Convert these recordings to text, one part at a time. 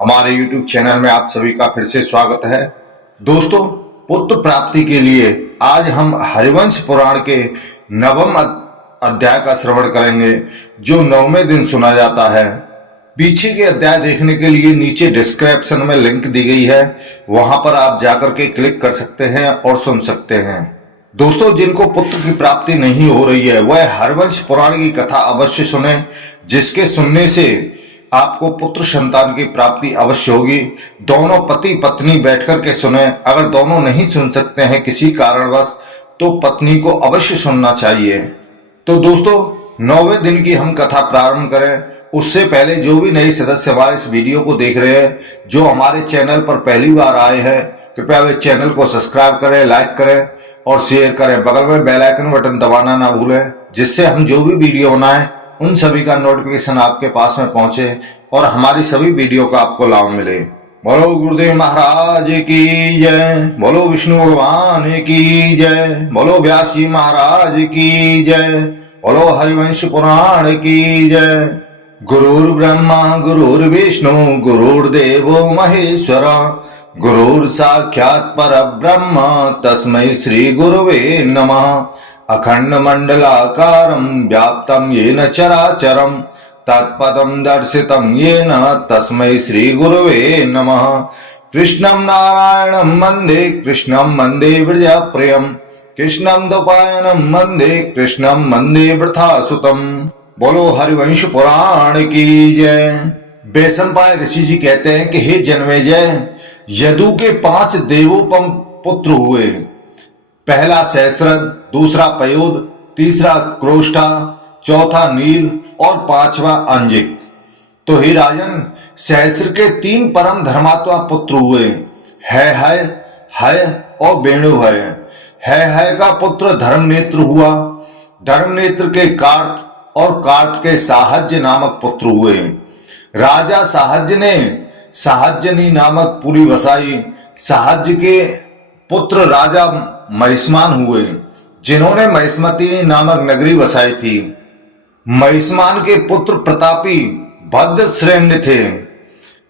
हमारे YouTube channel में आप सभी का फिर से स्वागत है। दोस्तों, पुत्र प्राप्ति के लिए आज हम हरिवंश पुराण के 9वें अध्याय का श्रवण करेंगे, जो 9वें दिन सुना जाता है। पीछे के अध्याय देखने के लिए नीचे डिस्क्रिप्शन में लिंक दी गई है, वहां पर आप जाकर के क्लिक कर सकते हैं और सुन सकते हैं। दोस्तों, जिनको पुत्र की प्राप्ति नहीं हो रही है वह हरिवंश पुराण की कथा अवश्य सुने, जिसके सुनने से आपको पुत्र संतान की प्राप्ति अवश्य होगी। दोनों पति पत्नी बैठकर के सुने। अगर दोनों नहीं सुन सकते हैं किसी कारणवश, तो पत्नी को अवश्य सुनना चाहिए। तो दोस्तों, 9वें दिन की हम कथा प्रारंभ करें उससे पहले जो भी नए सदस्य हमारे इस वीडियो को देख रहे हैं, जो हमारे चैनल पर पहली बार आए हैं, कृपया वे चैनल को सब्सक्राइब करें, लाइक करें और शेयर करें। बगल में बेल आइकन बटन दबाना ना भूलें, जिससे हम जो भी वीडियो बनाएं उन सभी का नोटिफिकेशन आपके पास में पहुंचे और हमारी सभी वीडियो का आपको लाभ मिले। बोलो गुरुदेव महाराज की जय, बोलो विष्णु भगवान की जय, बोलो व्यास जी महाराज की जय, बोलो हरिवंश पुराण की जय। गुरुर् ब्रह्मा गुरुर्विष्णु गुरुर्देवो महेश्वर, गुरुर् साक्षात् परब्रह्म तस्मै श्री गुरुवे नमः। अखंड मंडलाकारं व्याप्तं येन चराचरं, तत्पदं दर्शितं येन तस्मै श्री गुरुवे नमः। कृष्णं नारायणं वन्दे कृष्णं वन्दे व्रजप्रियं, कृष्णं द्वैपायनं वन्दे कृष्णं वन्दे वृथासुतं। बोलो हरिवंश पुराण की जय। वैशंपायन ऋषि जी कहते हैं कि हे जन्मेजय, यदु के 5 देवोपम पुत्र हुए। पहला सहस्रद, दूसरा पयोद, तीसरा क्रोष्टा, चौथा नील और 5वां अंजिक। तो हे राजन, सहस्र के 3 परम धर्मात्मा पुत्र हुए, है और वेणु है का पुत्र धर्मनेत्र हुआ। धर्मनेत्र के कार्त और कार्त के साहज्य नामक पुत्र हुए। राजा साहज्य ने साहज्यनी नामक पुरी वसाई। साहज्य के पुत्र राजा महिष्मान हुए, जिन्होंने महिष्मती नामक नगरी बसाई थी। महिष्मान के पुत्र प्रतापी भद्रश्रेण्य थे,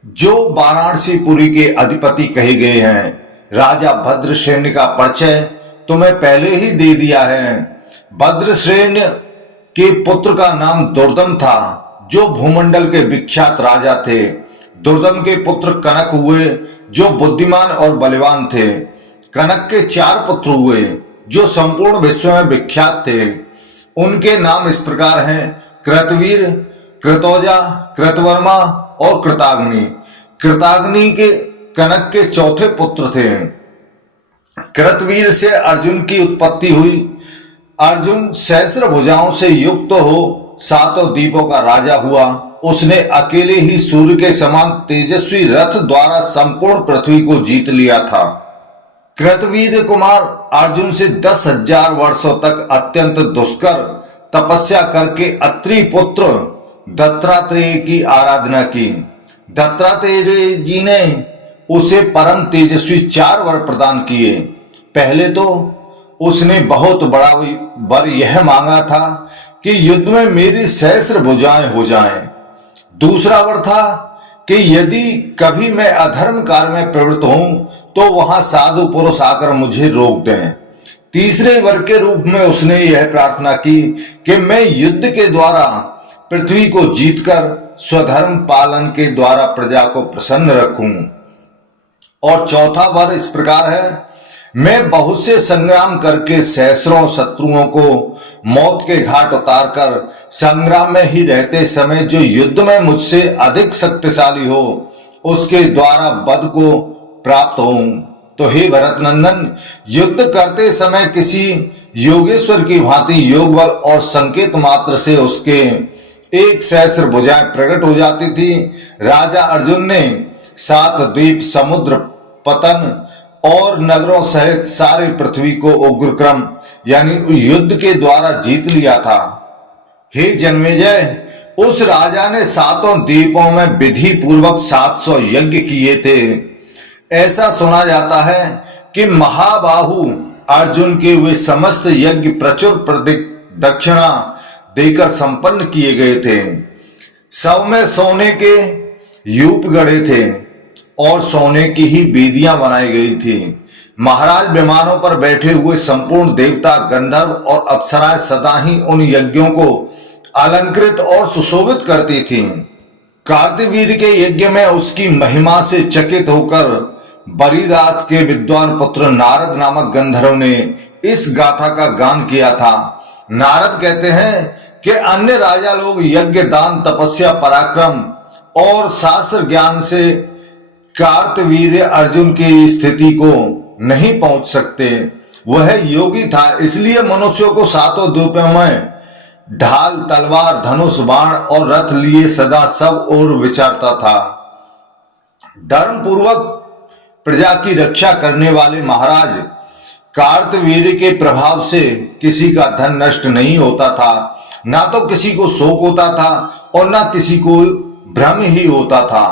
जो वाराणसीपुरी के अधिपति कहे गए हैं। राजा भद्रश्रेण्य का परिचय तो मैं पहले ही दे दिया है। भद्रश्रेण्य के पुत्र का नाम दुर्दम था, जो भूमंडल के विख्यात राजा थे। दुर्दम के पुत्र कनक हुए, जो बुद्धिमान और बलवान थे। कनक के 4 पुत्र हुए, जो संपूर्ण विश्व में विख्यात थे। उनके नाम इस प्रकार हैं: कृतवीर, कृतौजा, कृतवर्मा और कृताग्नि। कृताग्नि के कनक के 4थे पुत्र थे। कृतवीर से अर्जुन की उत्पत्ति हुई। अर्जुन सहस्र भुजाओं से युक्त हो 7 द्वीपों का राजा हुआ। उसने अकेले ही सूर्य के समान तेजस्वी रथ द्वारा संपूर्ण पृथ्वी को जीत लिया था। कृतवीर कुमार अर्जुन से 10,000 वर्षों तक अत्यंत दुष्कर तपस्या करके अत्रि पुत्र दत्तात्रेय की आराधना की। दत्तात्रेय जी ने उसे परम तेजस्वी 4 वर प्रदान किए। पहले तो उसने बहुत बड़ा वर यह मांगा था कि युद्ध में मेरी सहस्र भुजाएं हो जाएं। दूसरा वर था कि यदि कभी मैं अधर्म कार्य में प्रवृत्त हूं तो वहां साधु पुरुष आकर मुझे रोक दें। तीसरे वर के रूप में उसने यह प्रार्थना की कि मैं युद्ध के द्वारा पृथ्वी को जीतकर स्वधर्म पालन के द्वारा प्रजा को प्रसन्न रखूं। और चौथा वर इस प्रकार है: मैं बहुत से संग्राम करके सहस्रों शत्रुओं को मौत के घाट उतारकर संग्राम में ही रहते समय जो युद्ध में मुझसे अधिक शक्तिशाली हो, उसके द्वारा वध को प्राप्त हूं। तो हे भरत नंदन, युद्ध करते समय किसी योगेश्वर की भांति योग बल और संकेत मात्र से उसके 1 सहस्र भुजाएं प्रकट हो जाती थी। राजा अर्जुन ने 7 द्वीप, समुद्र, पतन और नगरों सहित सारी पृथ्वी को उग्रक्रम यानी युद्ध के द्वारा जीत लिया था। हे जन्मेजय, उस राजा ने 7 द्वीपों में विधि पूर्वक 700 यज्ञ किए थे। ऐसा सुना जाता है कि महाबाहु अर्जुन के वे समस्त यज्ञ प्रचुर दक्षिणा देकर संपन्न किए गए थे। सब में सोने के यूप गढ़े थे और सोने की ही बेदियां बनाई गई थी। महाराज विमानों पर बैठे हुए संपूर्ण देवता, गंधर्व और अप्सराएं सदा ही उन यज्ञों को अलंकृत और सुशोभित करती थीं। कार्तवीर्य के यज्ञ में उसकी महिमा से चकित होकर बलिदास के विद्वान पुत्र नारद नामक गंधर्व ने इस गाथा का गान किया था। नारद कहते हैं कि अन्य राजा लोग यज्ञ, दान, तपस्या, पराक्रम और शास्त्र ज्ञान से कार्तवीर्य अर्जुन की स्थिति को नहीं पहुंच सकते। वह योगी था, इसलिए मनुष्यों को सातों द्वीपों में ढाल, तलवार, धनुष, बाण और रथ लिए सदा सब ओर विचरता था। धर्म पूर्वक प्रजा की रक्षा करने वाले महाराज कार्तवीर्य के प्रभाव से किसी का धन नष्ट नहीं होता था, ना तो किसी को शोक होता था और ना किसी को भ्रम ही होता था।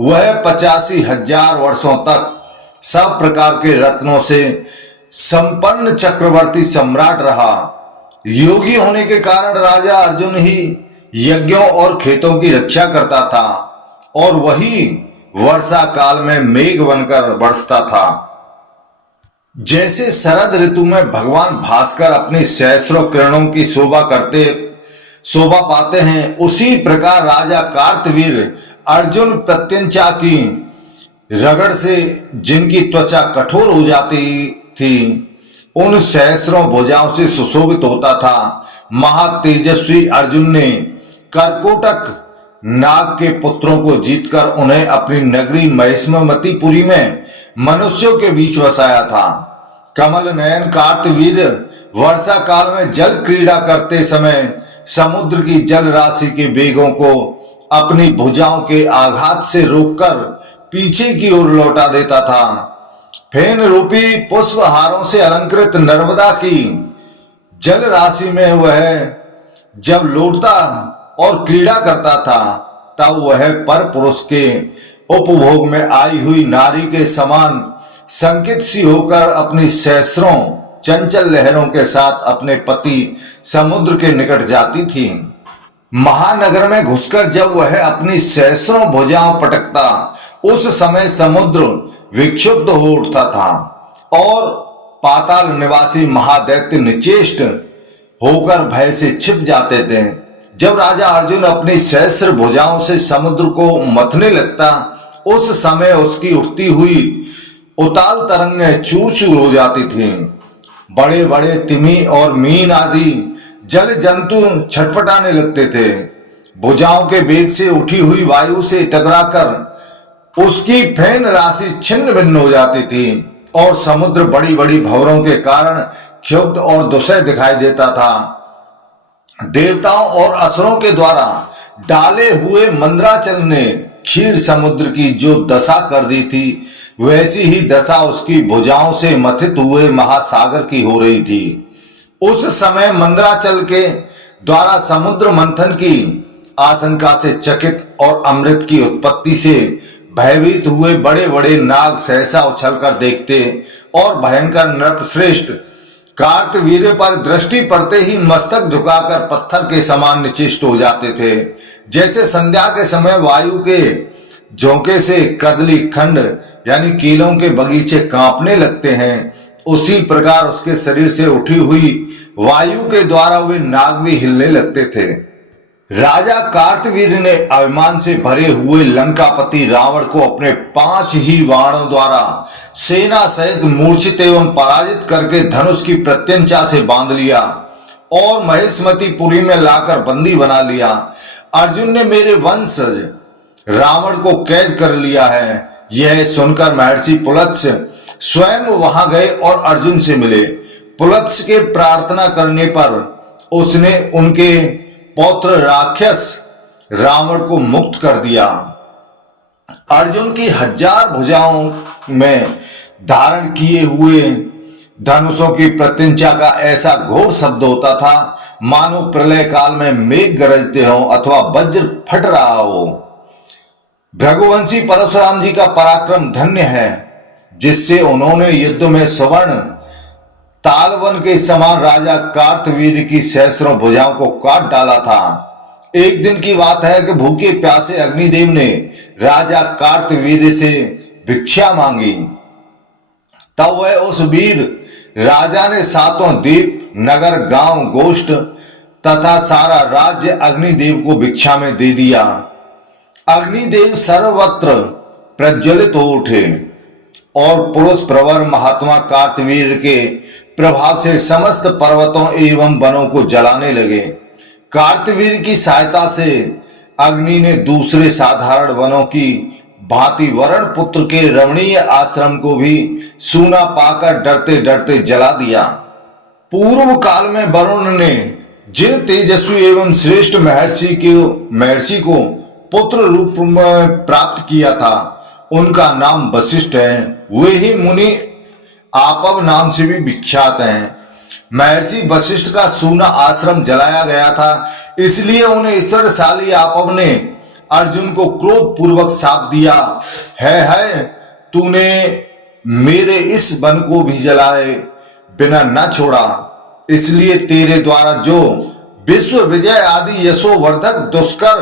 वह 85,000 वर्षों तक सब प्रकार के रत्नों से संपन्न चक्रवर्ती सम्राट रहा। योगी होने के कारण राजा अर्जुन ही यज्ञों और खेतों की रक्षा करता था और वही वर्षा काल में मेघ बनकर बरसता था। जैसे शरद ऋतु में भगवान भास्कर अपनी सहस्रों किरणों की शोभा पाते हैं, उसी प्रकार राजा कार्तवीर्य अर्जुन प्रत्यंचा की रगड़ से जिनकी त्वचा कठोर हो जाती थी, उन सहस्रों भुजाओं से सुशोभित होता था। महातेजस्वी अर्जुन ने कर्कोटक नाग के पुत्रों को जीतकर उन्हें अपनी नगरी महिष्मतीपुरी में मनुष्यों के बीच बसाया था। कमल नयन कार्तवीर्य वर्षा काल में जल क्रीड़ा करते समय समुद्र की जल राशि के वेगों को अपनी भुजाओं के आघात से रोककर पीछे की ओर लौटा देता था। फेन रूपी पुष्पहारों से अलंकृत नर्मदा की जल राशि में वह जब लौटता और क्रीड़ा करता था, तब वह पर पुरुष के उपभोग में आई हुई नारी के समान संकित सी होकर अपनी सहस्रों चंचल लहरों के साथ अपने पति समुद्र के निकट जाती थी। महानगर में घुसकर जब वह अपनी सहस्रों भुजाओं पटकता, उस समय समुद्र विक्षुब्ध हो उठता था और पाताल निवासी महादैत्य निचेष्ट होकर भय से छिप जाते थे। जब राजा अर्जुन अपनी सहस्र भुजाओं से समुद्र को मथने लगता, उस समय उसकी उठती हुई उताल तरंगें चूर चूर हो जाती थीं। बड़े बड़े तिमी और मीन आदि जल जंतु छटपटाने लगते थे। भुजाओं के वेग से उठी हुई वायु से टकराकर उसकी फेन राशि छिन्न भिन्न हो जाती थी और समुद्र बड़ी बड़ी भंवरों के कारण क्षुब्ध और दुस्सह दिखाई देता था। देवताओं और असुरों के द्वारा डाले हुए मंदराचल ने क्षीर समुद्र की जो दशा कर दी थी, वैसी ही दशा उसकी भुजाओं से मथित हुए महासागर की हो रही थी। उस समय मंदराचल के द्वारा समुद्र मंथन की आशंका से चकित और अमृत की उत्पत्ति से भयभीत हुए बड़े बड़े नाग सहसा उछलकर देखते और भयंकर नृपश्रेष्ठ कार्तवीर्य पर दृष्टि पड़ते ही मस्तक झुकाकर पत्थर के समान निचेष्ट हो जाते थे। जैसे संध्या के समय वायु के झोंके से कदली खंड यानी कीलों के बगीचे कांपने लगते हैं, उसी प्रकार उसके शरीर से उठी हुई वायु के द्वारा वे नाग भी हिलने लगते थे। राजा कार्तवीर्य ने अभिमान से भरे हुए लंकापति रावण को अपने 5 ही बाणों द्वारा सेना सहित मूर्छित एवं पराजित करके धनुष की प्रत्यंचा से बांध लिया और महिष्मतीपुरी में लाकर बंदी बना लिया। अर्जुन ने मेरे वंशज रावण को कैद कर लिया है। यह सुनकर महर्षि पुलत्स्य स्वयं वहां गए और अर्जुन से मिले। पुलत्स्य के प्रार्थना करने पर उसने उनके पौत्र राक्षस रावण को मुक्त कर दिया। अर्जुन की 1000 भुजाओं में धारण किए हुए धनुषों की प्रत्यंचा का ऐसा घोर शब्द होता था, मानो प्रलय काल में मेघ गरजते हो अथवा वज्र फट रहा हो। भृगुवंशी परशुराम जी का पराक्रम धन्य है, जिससे उन्होंने युद्ध में स्वर्ण तालवन के समान राजा कार्तवीर्य की सहस्रों भुजाओं को काट डाला था। एक दिन की बात है कि भूखे प्यासे अग्निदेव ने राजा कार्तवीर्य से भिक्षा मांगी। तब वह उस वीर राजा ने सातों द्वीप, नगर, गांव, गोष्ठ तथा सारा राज्य अग्निदेव को भिक्षा में दे दिया। अग्निदेव सर्वत्र प्रज्वलित हो उठे और पुरुष प्रवर महात्मा कार्तवीर्य के प्रभाव से समस्त पर्वतों एवं वनों को जलाने लगे। कार्तवीर्य की सहायता से अग्नि ने दूसरे साधारण वनों की भांति वरुण पुत्र के रमणीय आश्रम को भी सूना पाकर डरते डरते जला दिया। पूर्व काल में वरुण ने जिन तेजस्वी एवं श्रेष्ठ महर्षि को पुत्र रूप में प्राप्त किया था, उनका नाम वशिष्ठ है। वे ही मुनि आपव नाम से भी विख्यात हैं। महर्षि वशिष्ठ का सूना आश्रम जलाया गया था, इसलिए उन्हें ईश्वरशाली आपव ने अर्जुन को क्रोध पूर्वक शाप दिया, है तूने मेरे इस वन को भी जलाए बिना न छोड़ा, इसलिए तेरे द्वारा जो विश्व विजय आदि यशोवर्धक दुष्कर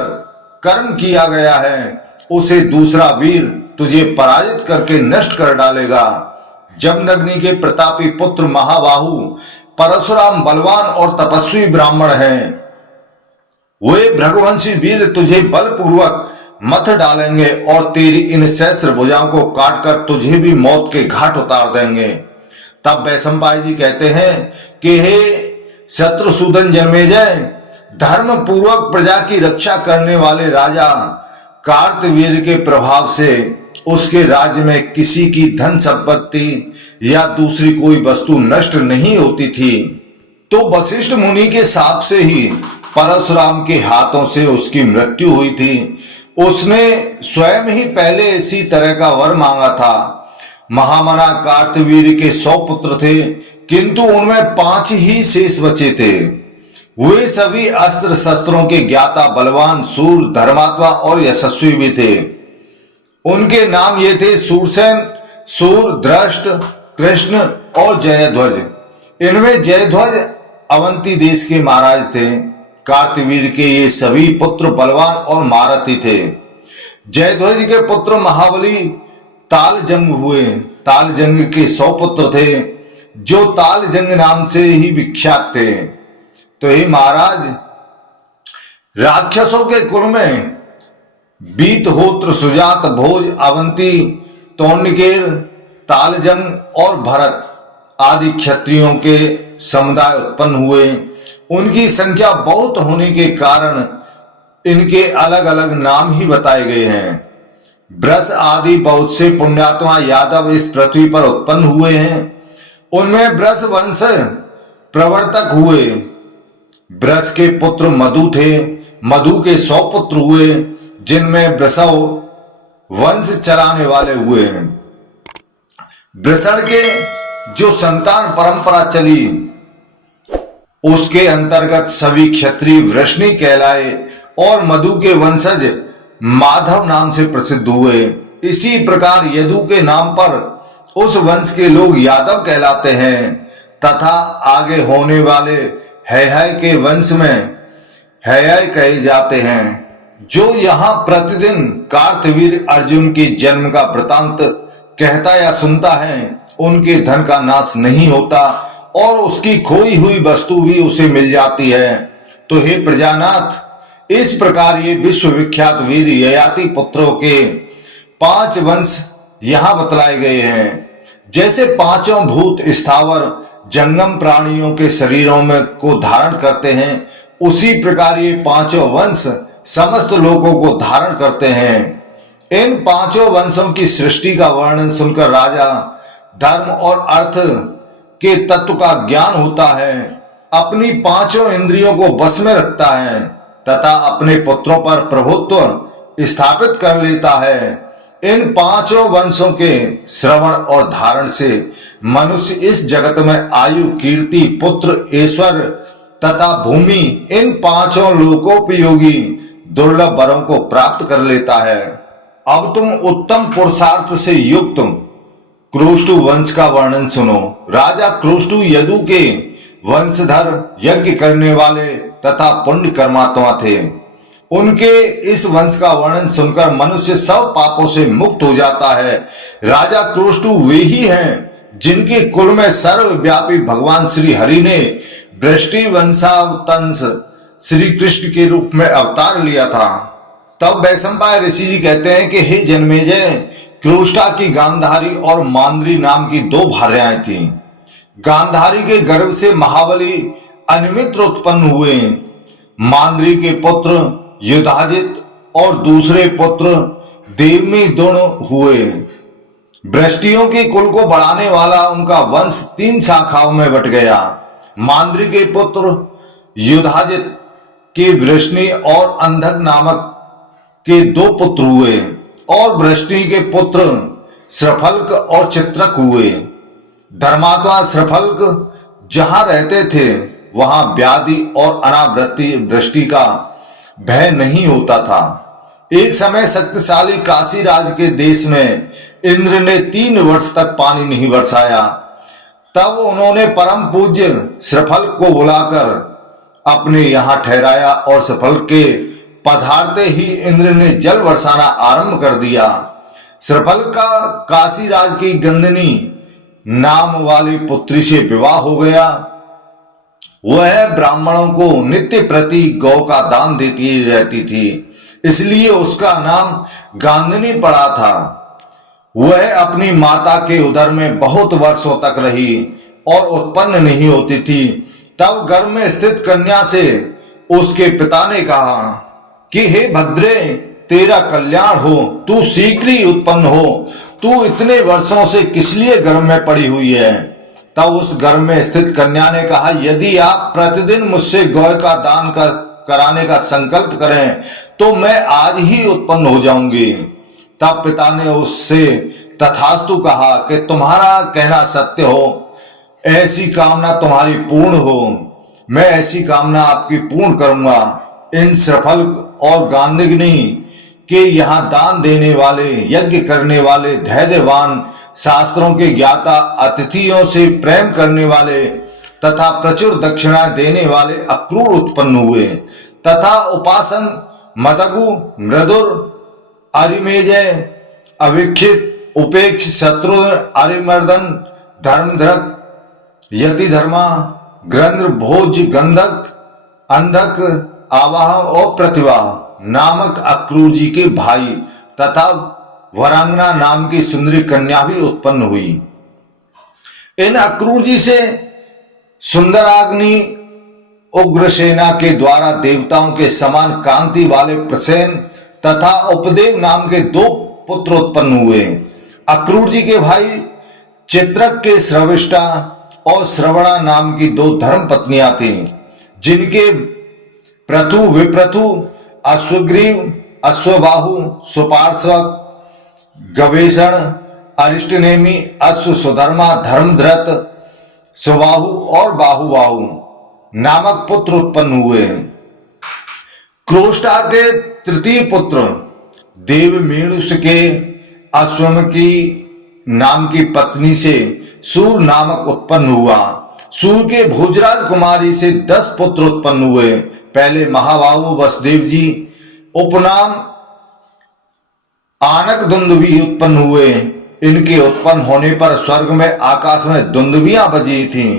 कर्म किया गया है, उसे दूसरा वीर तुझे पराजित करके नष्ट कर डालेगा। जमदग्नि के प्रतापी पुत्र महाबाहु परशुराम बलवान और तपस्वी ब्राह्मण हैं। वे भृगुवंशी वीर तुझे बलपूर्वक मथ डालेंगे और तेरी इन सहस्र भुजाओं को काटकर तुझे भी मौत के घाट उतार देंगे। तब वैशंपायन जी कहते हैं कि हे शत्रुसूदन जन्मेजय, धर्म पूर्वक प्रजा की रक्षा करने वाले राजा कार्तवीर्य के प्रभाव से उसके राज्य में किसी की धन संपत्ति या दूसरी कोई वस्तु नष्ट नहीं होती थी। तो वशिष्ठ मुनि के शाप से ही परशुराम के हाथों से उसकी मृत्यु हुई थी। उसने स्वयं ही पहले इसी तरह का वर मांगा था। महामना कार्तवीर्य के 100 पुत्र थे, किंतु उनमें 5 ही शेष बचे थे। वे सभी अस्त्र शस्त्रों के ज्ञाता, बलवान, सूर, धर्मात्मा और यशस्वी भी थे। उनके नाम ये थे सूरसेन, सूर, दृष्ट, कृष्ण और जयध्वज। इनमें जयध्वज अवंती देश के महाराज थे। कार्तवीर्य के ये सभी पुत्र बलवान और महारथी थे। जयध्वज के पुत्र महाबली तालजंग हुए। तालजंग के 100 पुत्र थे, जो तालजंग नाम से ही विख्यात थे। तो हे महाराज, राक्षसों के कुल में बीतहोत्र, सुजात, भोज, अवंती, तोर्णिकेर, तालजंग और भरत आदि क्षत्रियों के समुदाय उत्पन्न हुए। उनकी संख्या बहुत होने के कारण इनके अलग अलग नाम ही बताए गए हैं। ब्रस आदि बहुत से पुण्यात्मा यादव इस पृथ्वी पर उत्पन्न हुए हैं। उनमें ब्रस वंश प्रवर्तक हुए। ब्रस के पुत्र मधु थे। मधु के 100 पुत्र हुए, जिनमें ब्रसव वंश चलाने वाले हुए हैं। ब्रसण के जो संतान परंपरा चली, उसके अंतर्गत सभी क्षत्रिय वृष्णि कहलाए और मधु के वंशज माधव नाम से प्रसिद्ध हुए। इसी प्रकार यदु के नाम पर उस वंश के लोग यादव कहलाते हैं तथा आगे होने वाले हैहय के वंश में हैहय कहे जाते हैं। जो यहाँ प्रतिदिन कार्तवीर्य अर्जुन के जन्म का वृतांत कहता या सुनता है, उनके धन का नाश नहीं होता और उसकी खोई हुई वस्तु भी उसे मिल जाती है। तो हे प्रजानाथ, इस प्रकार ये विश्व विख्यात वीर ययाति पुत्रों के 5 वंश यहाँ बतलाए गए हैं। जैसे 5 भूत स्थावर जंगम प्राणियों के शरीरों में को धारण करते हैं, उसी प्रकार ये 5 वंश समस्त लोगों को धारण करते हैं। इन 5 वंशों की सृष्टि का वर्णन सुनकर राजा धर्म और अर्थ के तत्व का ज्ञान होता है, अपनी 5 इंद्रियों को बस में रखता है तथा अपने पुत्रों पर प्रभुत्व स्थापित कर लेता है। इन 5 वंशों के श्रवण और धारण से मनुष्य इस जगत में आयु, कीर्ति, पुत्र, ऐश्वर्य तथा भूमि, इन 5 लोकोपयोगी दुर्लभ वरों को प्राप्त कर लेता है। अब तुम उत्तम पुरुषार्थ से युक्त क्रोष्टु वंश का वर्णन सुनो। राजा क्रोष्टु यदु के वंशधर, यज्ञ करने वाले तथा पुण्य कर्मात्मा थे। उनके इस वंश का वर्णन सुनकर मनुष्य सब पापों से मुक्त हो जाता है। राजा क्रोष्टु वे ही हैं जिनके कुल में सर्वव्यापी भगवान श्री हरि ने वृष्टि वंशावतंस श्री कृष्ण के रूप में अवतार लिया था। तब वैशंपाय ऋषि जी कहते हैं कि हे जन्मेजय, क्रोष्टा की गांधारी और मांद्री नाम की दो भार्याएं थीं। गांधारी के गर्भ से महाबली अनिमित्र उत्पन्न हुए। मांद्री के पुत्र युधाजित और दूसरे पुत्र देवमी दोनों हुए। वृष्टियों के कुल को बढ़ाने वाला उनका वंश 3 शाखाओं में बट गया। मांद्री के पुत्र युधाजित के वृष्णि और अंधक नामक के 2 पुत्र हुए और वृष्णि के पुत्र श्रफल्क और चित्रक हुए। धर्मात्मा श्रफल्क जहां रहते थे वहां व्याधि और अनावृत्ति वृष्टि का भय नहीं होता था। एक समय शक्तिशाली काशी राज के देश में इंद्र ने 3 वर्ष तक पानी नहीं बरसाया। तब उन्होंने परम पूज्य श्रफल्क को बुलाकर अपने यहां ठहराया और श्रफल्क के पधारते ही इंद्र ने जल बरसाना आरंभ कर दिया। श्रफल्क का काशी राज की गंदनी नाम वाली पुत्री से विवाह हो गया। वह ब्राह्मणों को नित्य प्रति गौ का दान देती रहती थी, इसलिए उसका नाम गांधनी पड़ा था। वह अपनी माता के उदर में बहुत वर्षों तक रही और उत्पन्न नहीं होती थी। तब गर्भ में स्थित कन्या से उसके पिता ने कहा कि हे भद्रे, तेरा कल्याण हो, तू शीघ्र ही उत्पन्न हो। तू इतने वर्षों से किस लिए गर्भ में पड़ी हुई है? तब उस गर्भ में स्थित कन्या ने कहा, यदि आप प्रतिदिन मुझसे गौ का दान कराने का संकल्प करें तो मैं आज ही उत्पन्न हो जाऊंगी। तब पिता ने उससे तथास्तु कहा कि तुम्हारा कहना सत्य हो, ऐसी कामना तुम्हारी पूर्ण हो। मैं ऐसी कामना आपकी पूर्ण करूंगा। इन श्रफल्क और गांधिनी के यहाँ दान देने वाले, यज्ञ करने वाले, धैर्यवान, शास्त्रों के ज्ञाता, अतिथियों से प्रेम करने वाले तथा प्रचुर दक्षिणा देने वाले अक्रूर उत्पन्न हुए तथा उपासन, मदगु, मृदुर, अरिमेजय, अविक्षित, उपेक्ष, शत्रु, अरिमर्दन, धर्मधृक, यतिधर्मा, ग्रंद्र, भोज, गंधक, अंधक, आवाह और प्रतिवाह नामक अक्रूर जी के भाई तथा वरांगना नाम की सुंदरी कन्या भी उत्पन्न हुई। इन अक्रूर जी से सुंदराग्नि उग्रसेना के द्वारा देवताओं के समान कांति वाले प्रसेन तथा उपदेव नाम के 2 पुत्र उत्पन्न हुए। अक्रूर जी के भाई चित्रक के श्रविष्ठा और श्रवणा नाम की 2 धर्म पत्नियां थीं, जिनके प्रथु, विप्रथु, अश्वग्रीव, अश्वबाहु, सुपार्श्वक, गवेषण, अरिष्टनेमी, अश्व, सुधर्मा, धर्मधृत, सुबाहु और बाहुबाहु नामक पुत्र उत्पन्न हुए। क्रोष्टा के तृतीय पुत्र देवमेणुष के अश्वमकी नाम की पत्नी से सूर नामक उत्पन्न हुआ। सूर के भोजराज कुमारी से 10 पुत्र उत्पन्न हुए। पहले महाबाहु वसुदेव जी उपनाम आनक दुंदुभी उत्पन्न हुए। इनके उत्पन्न होने पर स्वर्ग में आकाश में दुंदुभियां बजी थीं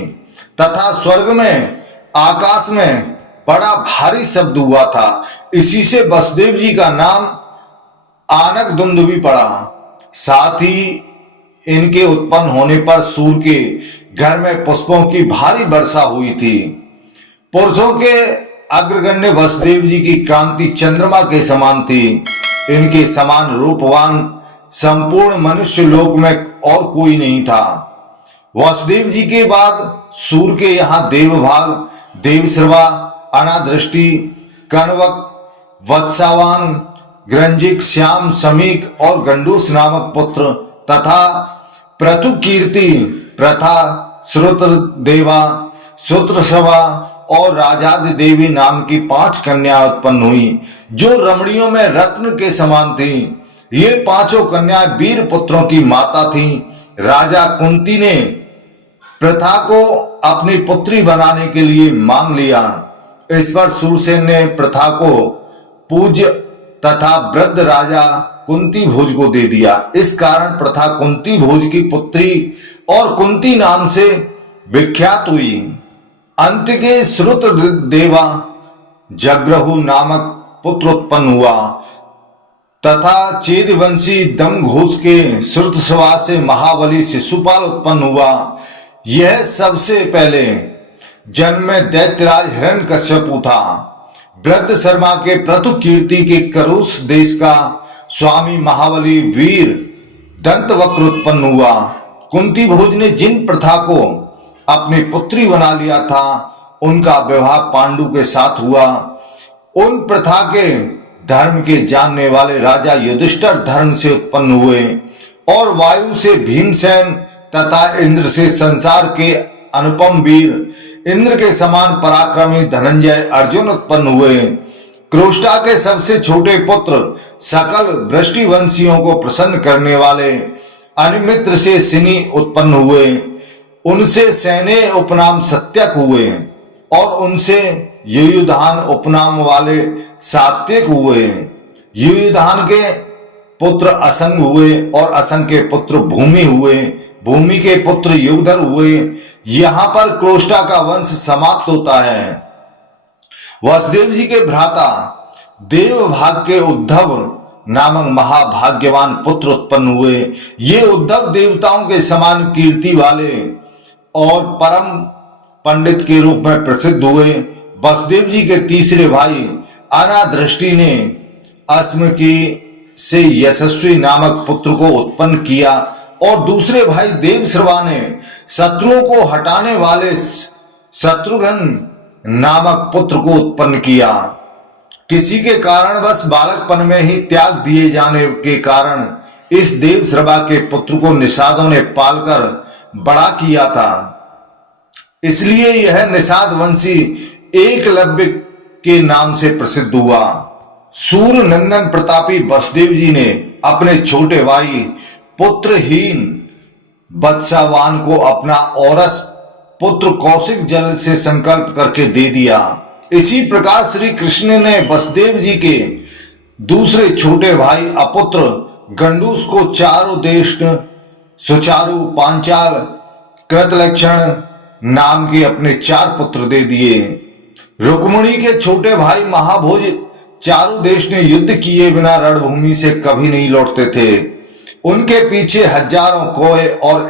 तथा स्वर्ग में आकाश में बड़ा भारी शब्द हुआ था। इसी से वसुदेव जी का नाम आनक दुंदुभी पड़ा। साथ ही इनके उत्पन्न होने पर सूर के घर में पुष्पों की भारी वर्षा हुई थी। पुरुषों के अग्रगण्य वसुदेव जी की कांति चंद्रमा के समान थी। इनके समान रूपवान संपूर्ण मनुष्य लोक में और कोई नहीं था। वसुदेव जी के बाद सूर के यहाँ देवभाग, देवश्रवा, अनादृष्टि, कनवक, वत्सावान, ग्रंजिक, श्याम, समीक और गंडूस नामक पुत्र तथा प्रथु कीर्ति, प्रथा, श्रुतदेवा, सूत्रसभा और राजादि देवी नाम की 5 कन्या उत्पन्न हुई, जो रमणियों में रत्न के समान थी। ये 5 कन्या वीर पुत्रों की माता थीं। राजा कुंती ने प्रथा को अपनी पुत्री बनाने के लिए मांग लिया। इस पर सूरसेन ने प्रथा को पूज्य तथा वृद्ध राजा कुंती भोज को दे दिया। इस कारण प्रथा कुंती भोज की पुत्री और कुंती नाम से विख्यात हुई। अंत के श्रुत देवा जग्रहु नामक पुत्र उत्पन्न हुआ तथा चेदवंशी दमघोष के श्रुतसवा से महाबली शिशुपाल उत्पन्न हुआ। यह सबसे पहले जन्म में दैत्यराज हिरण्यकश्यपु था। वृद्ध शर्मा के प्रथु कीर्ति के करुष देश का स्वामी महाबली वीर दंतवक्र उत्पन्न हुआ। कुंती भोज ने जिन प्रथा को अपनी पुत्री बना लिया था उनका विवाह पांडु के साथ हुआ। उन प्रथा के धर्म के जानने वाले राजा युधिष्ठिर धर्म से उत्पन्न हुए और वायु से भीमसेन तथा इंद्र से संसार के अनुपम वीर इंद्र के समान पराक्रमी धनंजय अर्जुन उत्पन्न हुए। क्रोष्टा के सबसे छोटे पुत्र सकल वृष्टिवंशियों को प्रसन्न करने वाले अनिमित्र से सिनी उत्पन्न हुए। उनसे सैन्य उपनाम सत्यक हुए और उनसे युयुधान उपनाम वाले सात्विक हुए। युयुधान के पुत्र असंग हुए और असंग के पुत्र भूमि हुए। भूमि के पुत्र युगधर हुए। यहां पर क्रोष्टा का वंश समाप्त होता है। वसुदेव जी के भ्राता देवभाग के उद्धव नामक महाभाग्यवान पुत्र उत्पन्न हुए। ये उद्धव देवताओं के समान कीर्ति वाले और परम पंडित के रूप में प्रसिद्ध हुए। वसुदेव जी के तीसरे भाई अनादृष्टि ने अस्मकी से यशस्वी नामक पुत्र को उत्पन्न किया और दूसरे भाई देवश्रवा ने शत्रुओं को हटाने वाले शत्रुघ्न नामक पुत्र को उत्पन्न किया। किसी के कारण बस बालकपन में ही त्याग दिए जाने के कारण इस देवश्रवा के पुत्र को निषादों ने पालकर बड़ा किया था। इसलिए यह निषाद वंशी एकलव्य के नाम से प्रसिद्ध हुआ। सूर्य नंदन प्रतापी वसुदेव जी ने अपने छोटे भाई पुत्रहीन वत्सवान को अपना औरस पुत्र कौशिक जल से संकल्प करके दे दिया। इसी प्रकार श्री कृष्ण ने वसुदेव जी के दूसरे छोटे भाई अपुत्र गंडूस को चारों देश सुचारु पांचाल कृतलक्षण नाम के अपने 4 पुत्र दे दिए। रुक्मिणी के छोटे भाई महाभोज चारों देश ने युद्ध किए बिना रणभूमि से कभी नहीं लौटते थे। उनके पीछे हजारों कोए और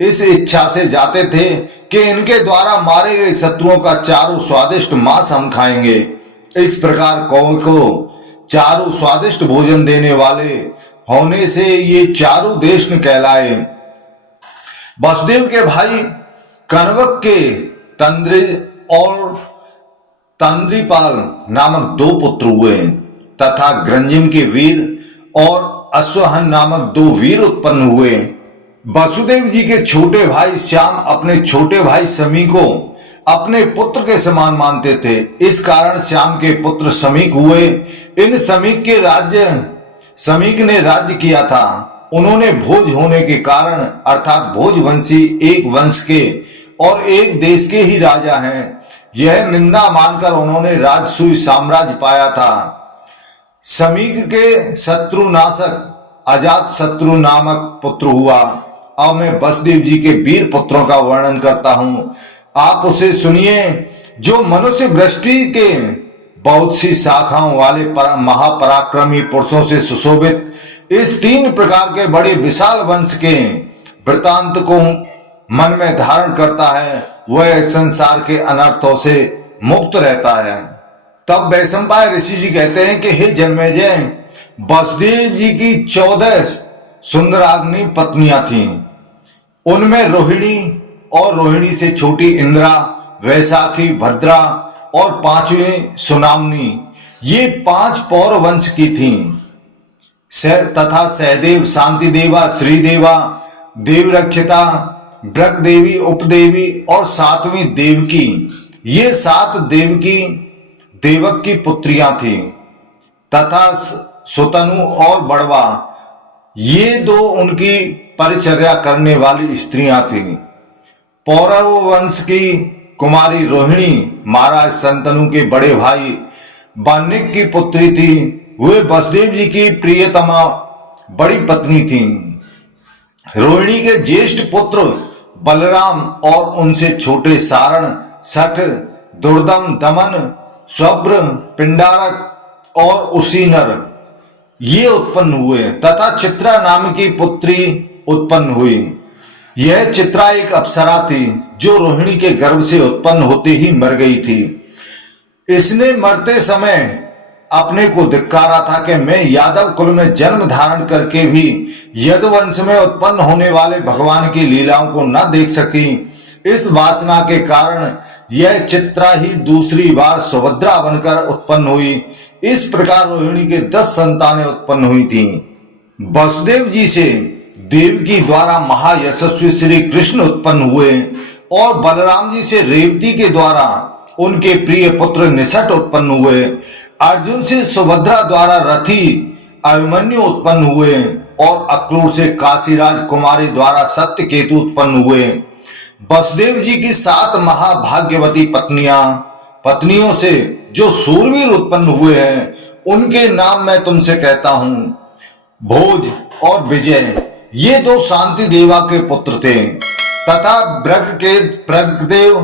इस इच्छा से जाते थे कि इनके द्वारा मारे गए शत्रुओं का चारों स्वादिष्ट मांस हम खाएंगे। इस प्रकार कौए को चारों स्वादिष्ट भोजन देने वाले होने से ये चारों देश कहलाए। वसुदेव के भाई कनवक के तंद्रिज और तंद्रीपाल नामक 2 पुत्र हुए तथा ग्रंजिम के वीर और अश्वहन नामक 2 वीर उत्पन्न हुए। वसुदेव जी के छोटे भाई श्याम अपने छोटे भाई समी को अपने पुत्र के समान मानते थे। इस कारण श्याम के पुत्र समीक हुए। इन समीक ने राज्य किया था। उन्होंने भोज होने के कारण अर्थात भोजवंशी एक वंश के और एक देश के ही राजा हैं, यह निंदा मानकर उन्होंने राजसूय साम्राज्य पाया था। समीक के शत्रुनाशक अजात शत्रु नामक पुत्र हुआ। अब मैं वसुदेव जी के वीर पुत्रों का वर्णन करता हूं, आप उसे सुनिए। जो मनुष्य वृष्टि के बहुत सी शाखाओं वाले महापराक्रमी पुरुषों से सुशोभित इस 3 प्रकार के बड़े विशाल वंश के वृतांत को मन में धारण करता है वह संसार के अनर्थों से मुक्त रहता है। तब वैशंपायन ऋषि जी कहते हैं कि हे जन्मेजय, वसुदेव जी की 14 सुंदराग्नि पत्नियां थीं। उनमें रोहिणी और रोहिणी से छोटी इंद्रा, वैशाखी, भद्रा और 5वीं सुनामनी, ये 5 पौर वंश की थीं। तथा सहदेव, शांति देवा, श्रीदेवा, देवरक्षिता, ब्रक देवी, उपदेवी और 7वीं देवकी, ये 7 देवकी देवक की पुत्रियां थीं। तथा सुतनु और बड़वा, ये 2 उनकी परिचर्या करने वाली स्त्रियां थीं। पौरव वंश की कुमारी रोहिणी महाराज शंतनु के बड़े भाई वाल्मीकि की पुत्री थी। वे वसुदेव जी की प्रियतमा बड़ी पत्नी थी। रोहिणी के ज्येष्ठ पुत्र बलराम और उनसे छोटे सारण, सठ, दुर्दम, दमन, स्वब्र, पिंडारक और उसीनर ये उत्पन्न हुए तथा चित्रा नाम की पुत्री उत्पन्न हुई। यह चित्रा एक अप्सरा थी जो रोहिणी के गर्भ से उत्पन्न होते ही मर गई थी। इसने मरते समय अपने को धिक्कारा था कि मैं यादव कुल में जन्म धारण करके भी यदुवंश में उत्पन्न होने वाले भगवान की लीलाओं को न देख सकी। इस वासना के कारण यह चित्रा ही दूसरी बार सुभद्रा बनकर उत्पन्न हुई। इस प्रकार रोहिणी के 10 संतानें उत्पन्न हुई थीं। वसुदेव जी से देवकी द्वारा महायशस्वी श्री कृष्ण उत्पन्न हुए और बलराम जी से रेवती के द्वारा उनके प्रिय पुत्र निषट उत्पन्न हुए। अर्जुन से सुभद्रा द्वारा रथी अभिमन्यु उत्पन्न हुए और अक्रूर से काशीराज कुमारी द्वारा सत्यकेतु उत्पन्न हुए। वसुदेव जी की 7 महाभाग्यवती पत्नियों से जो सूरवीर उत्पन्न हुए हैं उनके नाम मैं तुमसे कहता हूं। भोज और विजय ये 2 शांति देवा के पुत्र थे तथा ब्रगदेव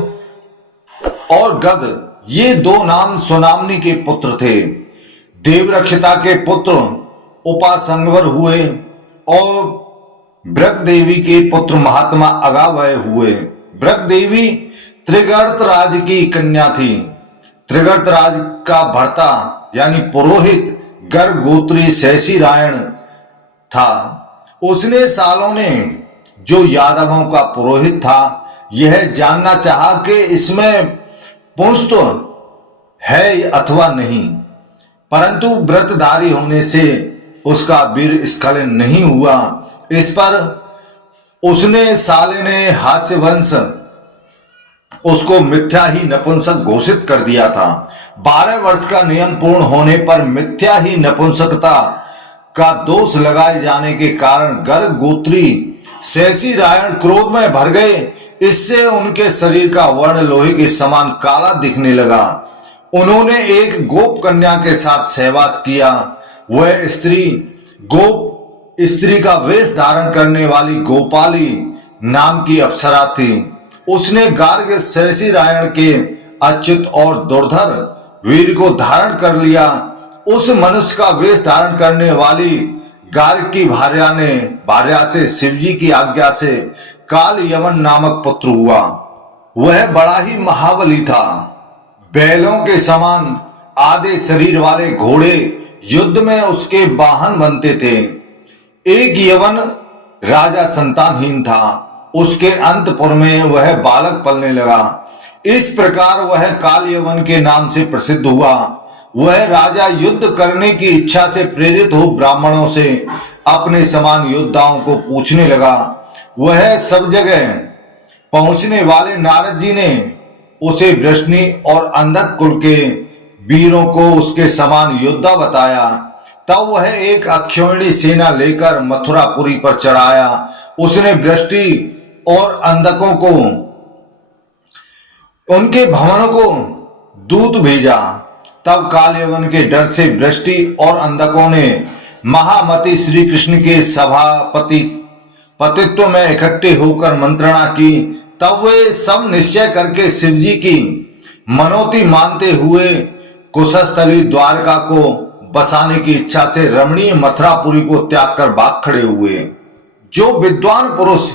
और गद ये 2 नाम सुनामनी के पुत्र थे। देवरक्षिता के पुत्र उपासंगवर हुए और ब्रगदेवी के पुत्र महात्मा अगावय हुए। ब्रगदेवी त्रिगर्त राज की कन्या थी। त्रिगर्त राज का भर्ता यानी पुरोहित गर्ग गोत्री शैसी रायण था। उसने सालों ने जो यादवों का पुरोहित था यह जानना चाहा कि इसमें पुंस्त है अथवा नहीं, परंतु व्रतधारी होने से उसका वीर स्खलन नहीं हुआ। इस पर उसने साले ने हास्यवंश उसको मिथ्या ही नपुंसक घोषित कर दिया था। 12 वर्ष का नियम पूर्ण होने पर मिथ्या ही नपुंसकता का दोष लगाए जाने के कारण गर्ग गोत्री शैसी रायण क्रोध में भर गए। इससे उनके शरीर का वर्ण लोहे के समान काला दिखने लगा। उन्होंने एक गोप कन्या के साथ सहवास किया। वह स्त्री गोप स्त्री का वेश धारण करने वाली गोपाली नाम की अप्सरा थी। उसने गार्ग शैसी रायण के अच्युत और दुर्धर वीर को धारण कर लिया। उस मनुष्य का वेश धारण करने वाली गार्ग की भार्या से शिवजी की आज्ञा से काल यवन नामक पुत्र हुआ। वह बड़ा ही महाबली था। बैलों के समान आधे शरीर वाले घोड़े युद्ध में उसके वाहन बनते थे। एक यवन राजा संतानहीन था। उसके अंतपुर में वह बालक पलने लगा। इस प्रकार वह काल यवन के नाम से प्रसिद्ध हुआ। वह राजा युद्ध करने की इच्छा से प्रेरित हो ब्राह्मणों से अपने समान योद्धाओं को पूछने लगा। वह सब जगह पहुंचने वाले नारद जी ने उसे वृष्णि और अंधक कुल के वीरों को उसके समान योद्धा बताया। तब वह एक अक्षौहिणी सेना लेकर मथुरापुरी पर चढ़ाया। उसने वृष्टि और अंधकों को उनके भवन को दूत भेजा। तब काल यवन के डर से वृष्टि और अंधकों ने महामति श्री कृष्ण के पतित्व में इकट्ठे होकर मंत्रणा की। तब वे सब निश्चय करके शिवजी की मनोती मानते हुए कुशस्थली द्वारका को बसाने की इच्छा से रमणीय मथुरापुरी को त्याग कर भाग खड़े हुए। जो विद्वान पुरुष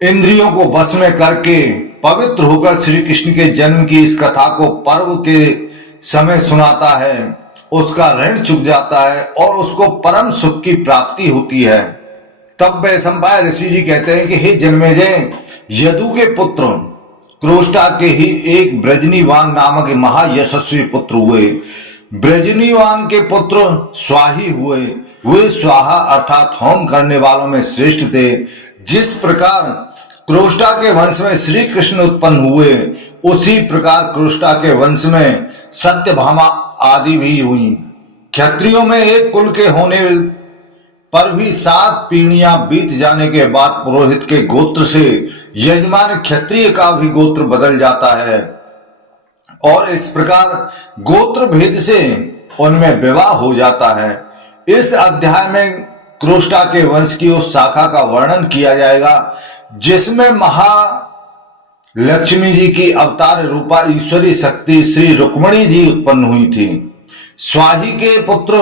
इंद्रियों को वश में करके पवित्र होकर श्री कृष्ण के जन्म की इस कथा को पर्व के समय सुनाता है उसका ऋण चुक जाता है और उसको परम सुख की प्राप्ति होती है। तब वैशंपायन ऋषि जी कहते हैं कि हे जन्मेजय, यदु के पुत्र क्रोष्टा के ही एक ब्रजनीवान नामक महायशस्वी पुत्र हुए। ब्रजनीवान के पुत्र स्वाही हुए। वे स्वाहा अर्थात होम करने वालों में श्रेष्ठ थे। जिस प्रकार क्रोष्टा के वंश में श्री कृष्ण उत्पन्न हुए उसी प्रकार क्रोष्टा के वंश में सत्यभामा आदि भी हुई। क्षत्रियों में एक कुल के होने पर भी 7 पीढ़ियां बीत जाने के बाद पुरोहित के गोत्र से यजमान क्षत्रिय का भी गोत्र बदल जाता है। और इस प्रकार गोत्र भेद से उनमें विवाह हो जाता है। इस अध्याय में क्रोष्टा के वंश की उस शाखा का वर्णन किया जाएगा जिसमें महालक्ष्मी जी की अवतार रूपा ईश्वरी शक्ति श्री रुक्मणी जी उत्पन्न हुई थी। स्वाही के पुत्र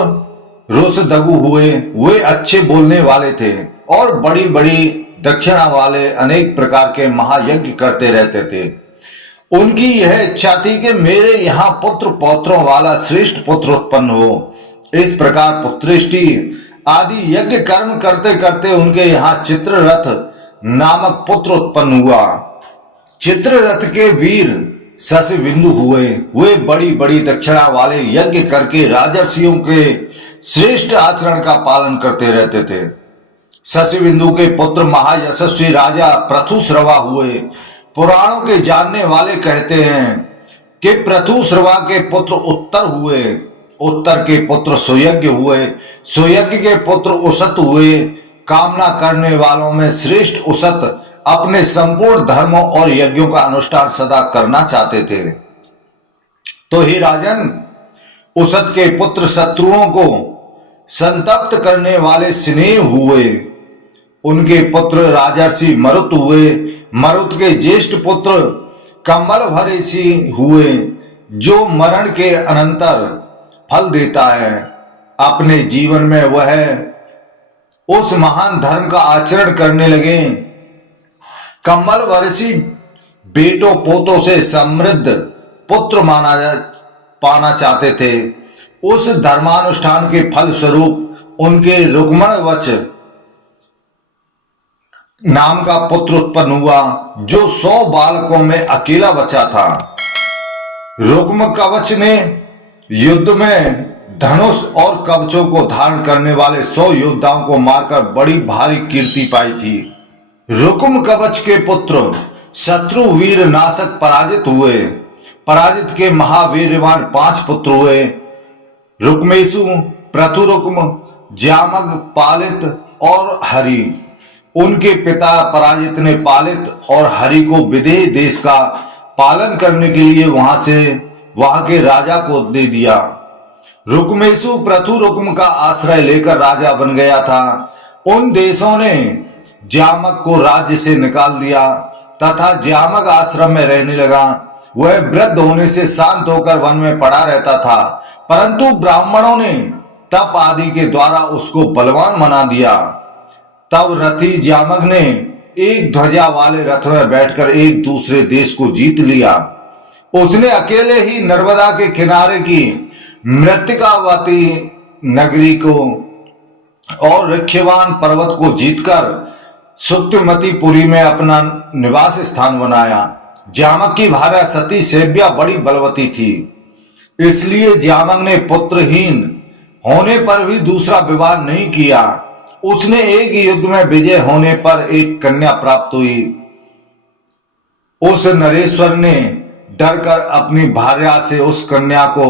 रोसदगु हुए। वे अच्छे बोलने वाले थे और बड़ी बड़ी दक्षिणा वाले अनेक प्रकार के महायज्ञ करते रहते थे। उनकी यह इच्छा थी कि मेरे यहाँ पुत्र पौत्रों वाला श्रेष्ठ पुत्र उत्पन्न हो। इस प्रकार पुत्रेष्टि आदि यज्ञ कर्म करते करते उनके यहाँ चित्ररथ नामक पुत्र उत्पन्न हुआ। चित्ररथ के वीर शशिबिंदु हुए। वे बड़ी बड़ी दक्षिणा वाले यज्ञ करके राजर्षियों के श्रेष्ठ आचरण का पालन करते रहते थे। शशिबिंदु के पुत्र महायशस्वी राजा पृथुश्रवा हुए। पुराणों के जानने वाले कहते हैं कि पृथुश्रवा के पुत्र उत्तर हुए। उत्तर के पुत्र सुयज्ञ हुए। सुयज्ञ के पुत्र उसत हुए। कामना करने वालों में श्रेष्ठ उसत अपने संपूर्ण धर्मों और यज्ञों का अनुष्ठान सदा करना चाहते थे। तो हे राजन, उसत के पुत्र शत्रुओं को संतप्त करने वाले स्नेह हुए। उनके पुत्र राजर्षि मरुत हुए। मरुत के ज्येष्ठ पुत्र कमलभरेशी हुए जो मरण के अनंतर फल देता है। अपने जीवन में वह उस महान धर्म का आचरण करने लगे। कमलभरेशी बेटों पोतों से समृद्ध पुत्र पाना चाहते थे। उस धर्मानुष्ठान के फल स्वरूप उनके रुक्मण वच नाम का पुत्र उत्पन्न हुआ जो 100 बालकों में अकेला बचा था। रुक्म कवच ने युद्ध में धनुष और कवचों को धारण करने वाले 100 योद्धाओं को मारकर बड़ी भारी कीर्ति पाई थी। रुक्म कवच के पुत्र शत्रु वीर नाशक पराजित हुए। पराजित के महावीरवान 5 पुत्र हुए। रुक्मेशु, पृथुरुक्म, ज्यामग, पालित और हरि। उनके पिता पराजित ने पालित और हरि को विदेह देश का पालन करने के लिए वहां के राजा को दे दिया। रुक्मेशु पृथुरुक्म का आश्रय लेकर राजा बन गया था। उन देशों ने ज्यामक को राज्य से निकाल दिया तथा ज्यामक आश्रम में रहने लगा। वह वृद्ध होने से शांत होकर वन में पड़ा रहता था, परंतु ब्राह्मणों ने तप आदि के द्वारा उसको बलवान बना दिया। तब रथी ज्यामक ने एक ध्वजा वाले रथ में बैठकर एक दूसरे देश को जीत लिया। उसने अकेले ही नर्मदा के किनारे की मृत्तिकावती नगरी को और ऋक्षवान पर्वत को जीतकर सुक्तिमतीपुरी में अपना निवास स्थान बनाया। ज्यामक की भार्या सती सेव्या बड़ी बलवती थी, इसलिए ज्यामक ने पुत्रहीन होने पर भी दूसरा विवाह नहीं किया। उसने एक युद्ध में विजय होने पर एक कन्या प्राप्त हुई। उस नरेश्वर ने डरकर अपनी भार्या से उस कन्या को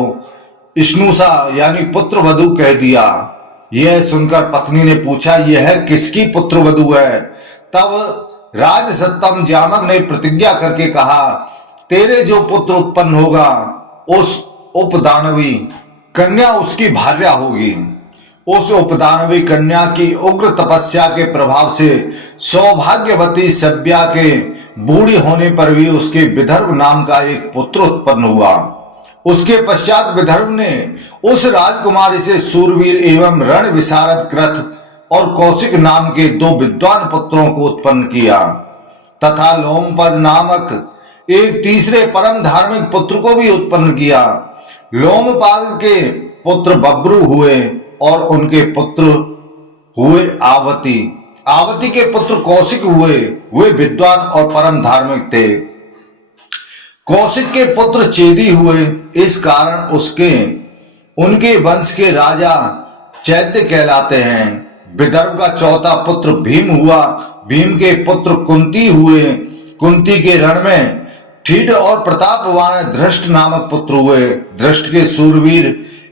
इष्णुषा यानी पुत्र वधु कह दिया। यह सुनकर पत्नी ने पूछा, यह किसकी पुत्र वधु है? तब राजसत्तम ज्यामक ने प्रतिज्ञा करके कहा, तेरे जो पुत्र उत्पन्न होगा उस उपदानवी कन्या उसकी भार्या होगी। उस उपदानवी कन्या की उग्र तपस्या के प्रभाव से सौभाग्यवती सभ्या के बूढ़ी होने पर भी उसके विदर्भ नाम का एक पुत्र उत्पन्न हुआ। उसके पश्चात विदर्भ ने उस राजकुमारी से सूरवीर एवं रण विशारद कृत और कौशिक नाम के 2 विद्वान पुत्रों को उत्पन्न किया तथा लोमपद नामक एक तीसरे परम धार्मिक पुत्र को भी उत्पन्न किया। लोमपाद के पुत्र बब्रू हुए और उनके पुत्र हुए आवती। आवती के पुत्र कौशिक हुए। वे विद्वान और परम धार्मिक थे। कौशिक के पुत्र चेदी हुए। इस कारण उनके वंश के राजा चैत्य कहलाते हैं। विदर्भ का चौथा पुत्र भीम हुआ। भीम के पुत्र कुंती हुए। कुंती के रण में ठीठ और प्रतापवान धृष्ट नामक पुत्र हुए। धृष्ट के सूरवीर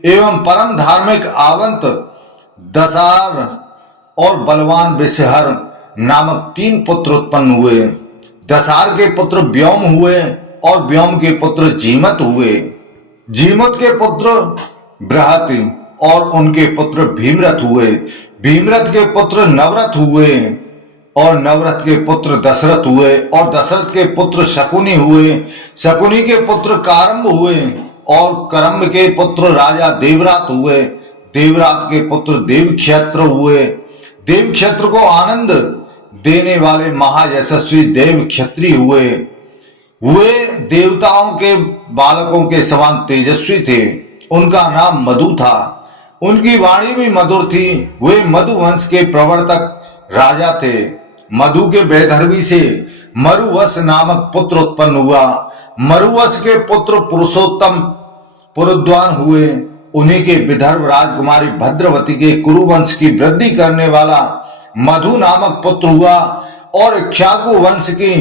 एवं परम धार्मिक आवंत दसार और बलवान विषहर नामक 3 पुत्र उत्पन्न हुए। दसार के पुत्र व्योम हुए और व्योम के पुत्र जीमत हुए। जीमत के पुत्र बृहति और उनके पुत्र भीमरथ हुए। भीमरथ के पुत्र नवरथ हुए और नवरथ के पुत्र दशरथ हुए और दशरथ के पुत्र शकुनी हुए। शकुनी के पुत्र कारम्ब हुए और करम्ब के पुत्र राजा देवरात हुए। देवरात के पुत्र देवक्षत्र हुए। देवक्षत्र को आनंद देने वाले महायशस्वी देवक्षत्री हुए। वे देवताओं के बालकों के समान तेजस्वी थे। उनका नाम मधु था। उनकी वाणी भी मधुर थी। वे मधु वंश के प्रवर्तक राजा थे। मधु के वैधर्वी से मरुवश नामक पुत्र उत्पन्न हुआ। मरुवश के पुत्र पुरुषोत्तम पुरुद्वान हुए। उन्हीं के विदर्भ राजकुमारी भद्रवती के कुरुवंश की वृद्धि करने वाला मधु नामक पुत्र हुआ और इक्ष्वाकु वंश की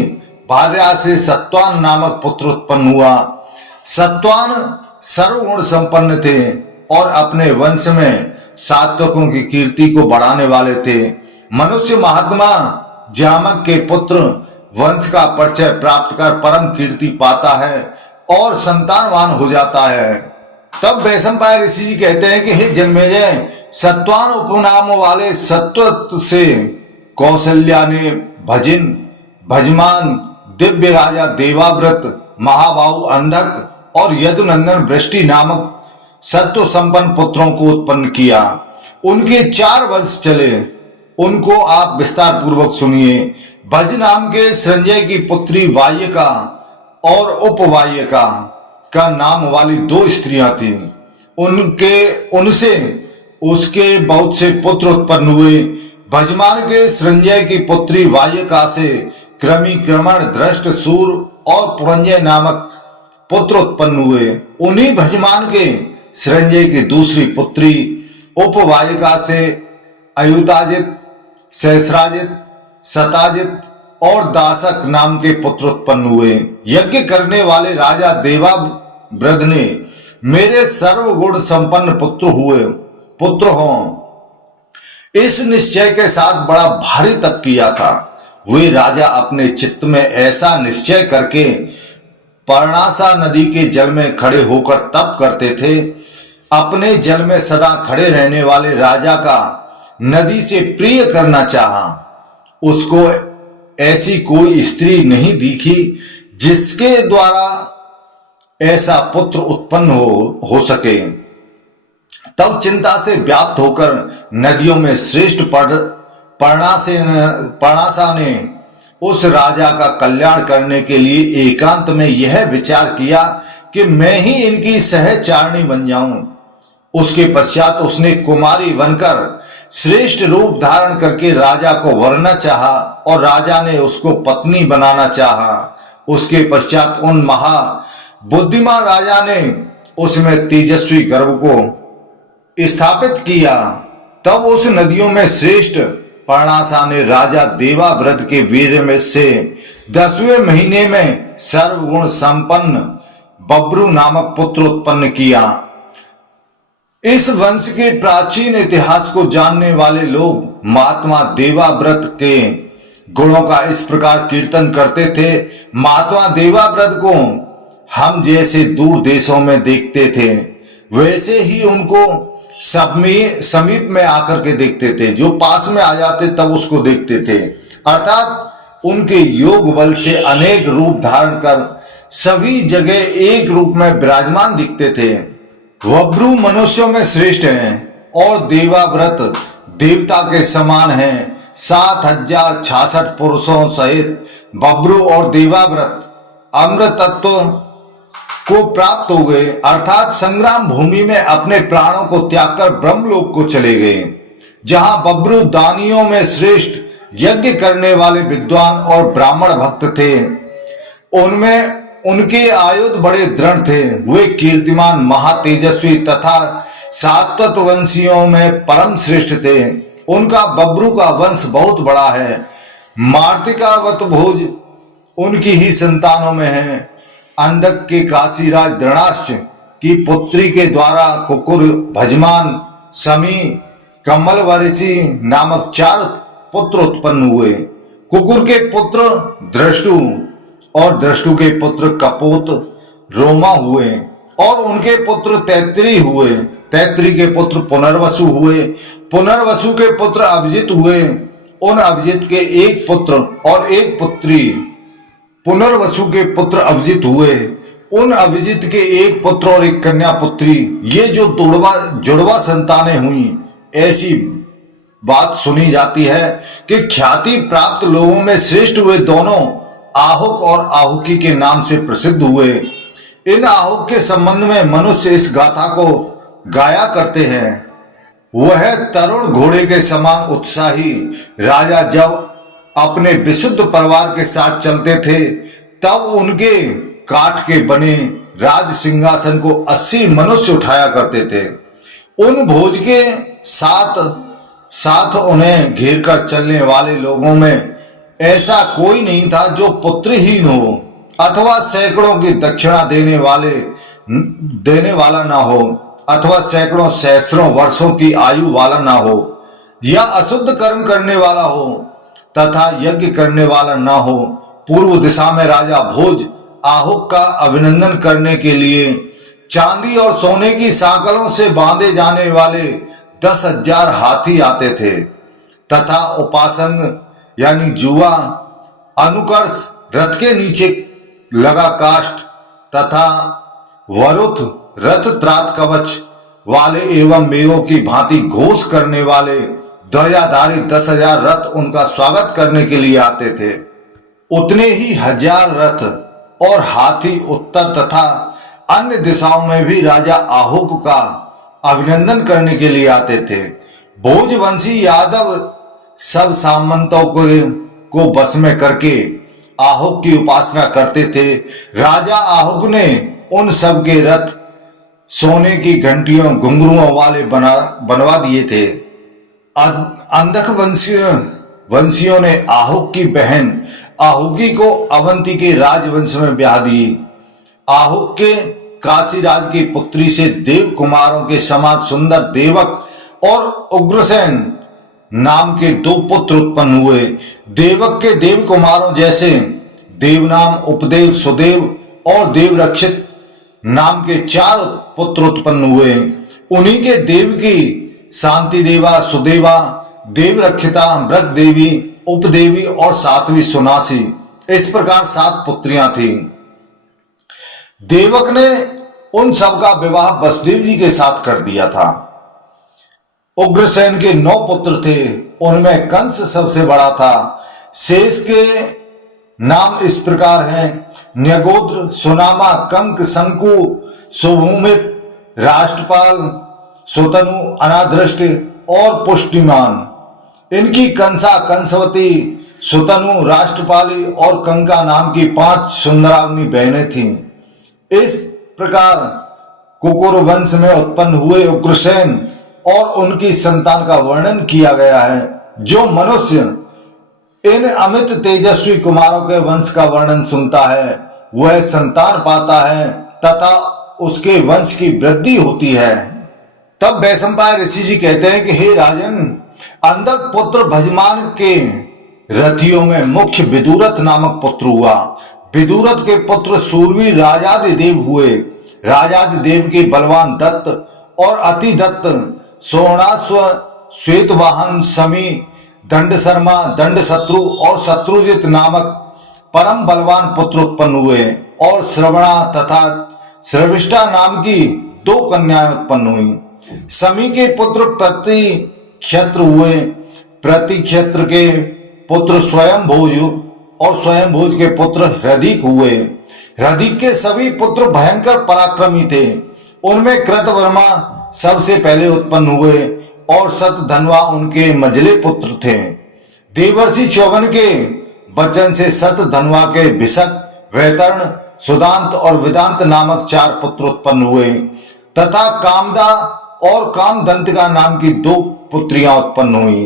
भार्या से सत्वान नामक पुत्र उत्पन्न हुआ। सत्वान सर्वगुण संपन्न थे और अपने वंश में सात्वकों की कीर्ति को बढ़ाने वाले थे। मनुष्य महात्मा जामक के पुत्र वंश का परिचय प्राप्त कर परम कीर्ति पाता है और संतानवान हो जाता है। तब वैशंपायन ऋषि जी कहते हैं कि हे जन्मेजय, सत्वान उपनाम वाले सत्व से कौशल्या ने भजमान दिव्य राजा देवाव्रत, महाबाहु अंधक और यदुनंदन वृष्टि नामक सत्व संपन्न पुत्रों को उत्पन्न किया। उनके 4 वंश चले, उनको आप विस्तार पूर्वक सुनिए। भज नाम के संजय की पुत्री वायिका और उपवायिका का नाम वाली 2 स्त्रियां थीं। उनसे उसके बहुत से पुत्र उत्पन्न हुए। भजमान के संजय की पुत्री वायिका से क्रमण दृष्ट सूर और पुरंजय नामक पुत्र उत्पन्न हुए। उन्हीं भजमान के संजय की दूसरी पुत्री उपवायिका से अयुताजित, सहस्राजित, सताजित और दासक नाम के पुत्र उत्पन्न हुए। यज्ञ करने वाले राजा देवाव्रत ने मेरे सर्वगुण संपन्न पुत्र हों इस निश्चय के साथ बड़ा भारी तप किया था। वे राजा अपने चित्त में ऐसा निश्चय करके पर्णासा नदी के जल में खड़े होकर तप करते थे। अपने जल में सदा खड़े रहने वाले राजा का नदी से प्रिय करना चाहा। उसको ऐसी कोई स्त्री नहीं दिखी जिसके द्वारा ऐसा पुत्र उत्पन्न हो सके। तब चिंता से व्याप्त होकर नदियों में श्रेष्ठ पर्णासा ने उस राजा का कल्याण करने के लिए एकांत में यह विचार किया कि मैं ही इनकी सहचारणी बन जाऊं। उसके पश्चात उसने कुमारी बनकर श्रेष्ठ रूप धारण करके राजा को वरना चाहा और राजा ने उसको पत्नी बनाना चाहा। उसके पश्चात उन महा बुद्धिमान राजा ने उसमें तेजस्वी गर्भ को स्थापित किया। तब उस नदियों में श्रेष्ठ पर्णासा ने राजा देवाव्रत के वीर्य में से 10वें महीने में सर्वगुण संपन्न बब्रू नामक पुत्र उत्पन्न किया। इस वंश के प्राचीन इतिहास को जानने वाले लोग महात्मा देवाव्रत के गुणों का इस प्रकार कीर्तन करते थे। महात्मा देवाव्रत को हम जैसे दूर देशों में देखते थे वैसे ही उनको समीप में आकर के देखते थे। जो पास में आ जाते तब उसको देखते थे। अर्थात उनके योग बल से अनेक रूप धारण कर सभी जगह एक रूप में विराजमान दिखते थे। बब्रू मनुष्यों में श्रेष्ठ हैं और देवाव्रत देवता के समान हैं। 7066 पुरुषों सहित बब्रू और देवाव्रत अमृतत्व को प्राप्त हो गए, अर्थात संग्राम भूमि में अपने प्राणों को त्याग कर ब्रह्मलोक को चले गए। जहां बब्रू दानियों में श्रेष्ठ, यज्ञ करने वाले विद्वान और ब्राह्मण भक्त थे, उनमें उनके आयुध बड़े दृढ़ थे। वे कीर्तिमान, महातेजस्वी तथा सात्वत वंशियों में परम श्रेष्ठ थे। उनका बब्रू का वंश बहुत बड़ा है। मार्तिकावत भोज उनकी ही संतानों में है। अंधक के काशीराज द्रणाश्च की पुत्री के द्वारा कुकुर, भजमान, समी, कमलवर्षी नामक 4 पुत्र उत्पन्न हुए। कुकुर के पुत्र दृष्टु और दृष्टु के पुत्र कपोत रोमा हुए और उनके पुत्र तैत्री हुए। तैत्री के पुत्र पुनर्वसु हुए। पुनर्वसु के पुत्र अभिजित हुए। उन अभिजित के एक पुत्र और एक पुत्री। पुनर्वसु के पुत्र अभिजित हुए। उन अभिजित के एक पुत्र और एक कन्या पुत्री। ये जो जुड़वा संतानें हुई, ऐसी बात सुनी जाती है कि ख्याति प्राप्त लोगों में श्रेष्ठ हुए दोनों आहुक और आहुकी के नाम से प्रसिद्ध हुए। इन आहुक के संबंध में मनुष्य इस गाथा को गाया करते हैं। वह तरुण घोड़े के समान उत्साही राजा जब अपने विशुद्ध परिवार के साथ चलते थे, तब उनके काठ के बने राज सिंहासन को 80 मनुष्य उठाया करते थे। उन भोज के साथ उन्हें घेर कर चलने वाले लोगों में ऐसा कोई नहीं था जो पुत्रहीन हो अथवा सैकड़ों की दक्षिणा देने वाला ना हो, अथवा सैकड़ों सहस्रों वर्षों की आयु वाला ना हो, या अशुद्ध कर्म करने वाला हो तथा यज्ञ करने वाला ना हो। पूर्व दिशा में राजा भोज आहुक का अभिनंदन करने के लिए चांदी और सोने की सांकलों से बांधे जाने वाले 10,000 हाथी आते थे तथा उपासंग यानी जुआ, अनुकर्ष, रथ के नीचे लगा काष्ठ तथा वरुथ, रथ त्रात कवच वाले एवं मेघों की भांति घोष करने वाले ध्वजाधारी 10,000 रथ उनका स्वागत करने के लिए आते थे। उतने ही 1000 रथ और हाथी उत्तर तथा अन्य दिशाओं में भी राजा आहुक का अभिनंदन करने के लिए आते थे। भोजवंशी यादव सब सामंतों को बस में करके आहुक की उपासना करते थे। राजा आहुक ने उन सब के रथ सोने की घंटियों घुंघरुओं वाले बनवा दिए थे। अंधक वंशियों ने आहुक की बहन आहुकी को अवंती के राजवंश में ब्याह दी। आहुक के काशीराज की पुत्री से देव कुमारों के समान सुंदर देवक और उग्रसेन नाम के 2 पुत्र उत्पन्न हुए। देवक के देव कुमारों जैसे देवनाम, उपदेव, सुदेव और देवरक्षित नाम के 4 पुत्र उत्पन्न हुए। उन्हीं के देव की शांति देवा, सुदेवा, देवरक्षिता, मृग देवी, उपदेवी और 7वीं सुनासी, इस प्रकार 7 पुत्रियां थीं। देवक ने उन सबका विवाह वसुदेव जी के साथ कर दिया था। उग्रसेन के 9 पुत्र थे, उनमें कंस सबसे बड़ा था। शेष के नाम इस प्रकार हैं: न्यगोत्र, सुनामा, कंक, शंकु, सुभूमि, राष्ट्रपाल, सुतनु, अनादृष्ट और पुष्टिमान। इनकी कंसा, कंसवती, सुतनु, राष्ट्रपाली और कंका नाम की 5 सुंदराग्नि बहनें थीं। इस प्रकार कुकुर वंश में उत्पन्न हुए उग्रसेन और उनकी संतान का वर्णन किया गया है। जो मनुष्य इन अमित तेजस्वी कुमारों के वंश का वर्णन सुनता है, वह संतान पाता है तथा उसके वंश की वृद्धि होती है। तब वैशंपायन ऋषि जी कहते हैं कि हे राजन, अंधक पुत्र भजमान के रथियों में मुख्य विदुरथ नामक पुत्र हुआ। विदुरथ के पुत्र सूरवीर राजादिदेव हुए। राजादिदेव के बलवान दत्त और अति दत्त, सोणास्व, श्वेतवाहन, शमी, दंड शर्मा, दंड शत्रु और शत्रुजित नामक परम बलवान पुत्र उत्पन्न हुए और श्रवणा तथा श्रविष्ठा नाम की 2 कन्याएं उत्पन्न हुई। शमी के पुत्र प्रति क्षत्र हुए। प्रति क्षत्र के पुत्र स्वयंभोज और स्वयंभोज के पुत्र हृदिक हुए। हृदिक के सभी पुत्र भयंकर पराक्रमी थे। उनमें कृतवर्मा सबसे पहले उत्पन्न हुए और शतधन्वा उनके मझले पुत्र थे। देवर्षि च्यवन के वचन से शतधन्वा के भिषक, वैतरण, सुदांत और वेदांत नामक 4 पुत्र उत्पन्न हुए तथा कामदा और कामदंतिका नाम की 2 पुत्रियां उत्पन्न हुई।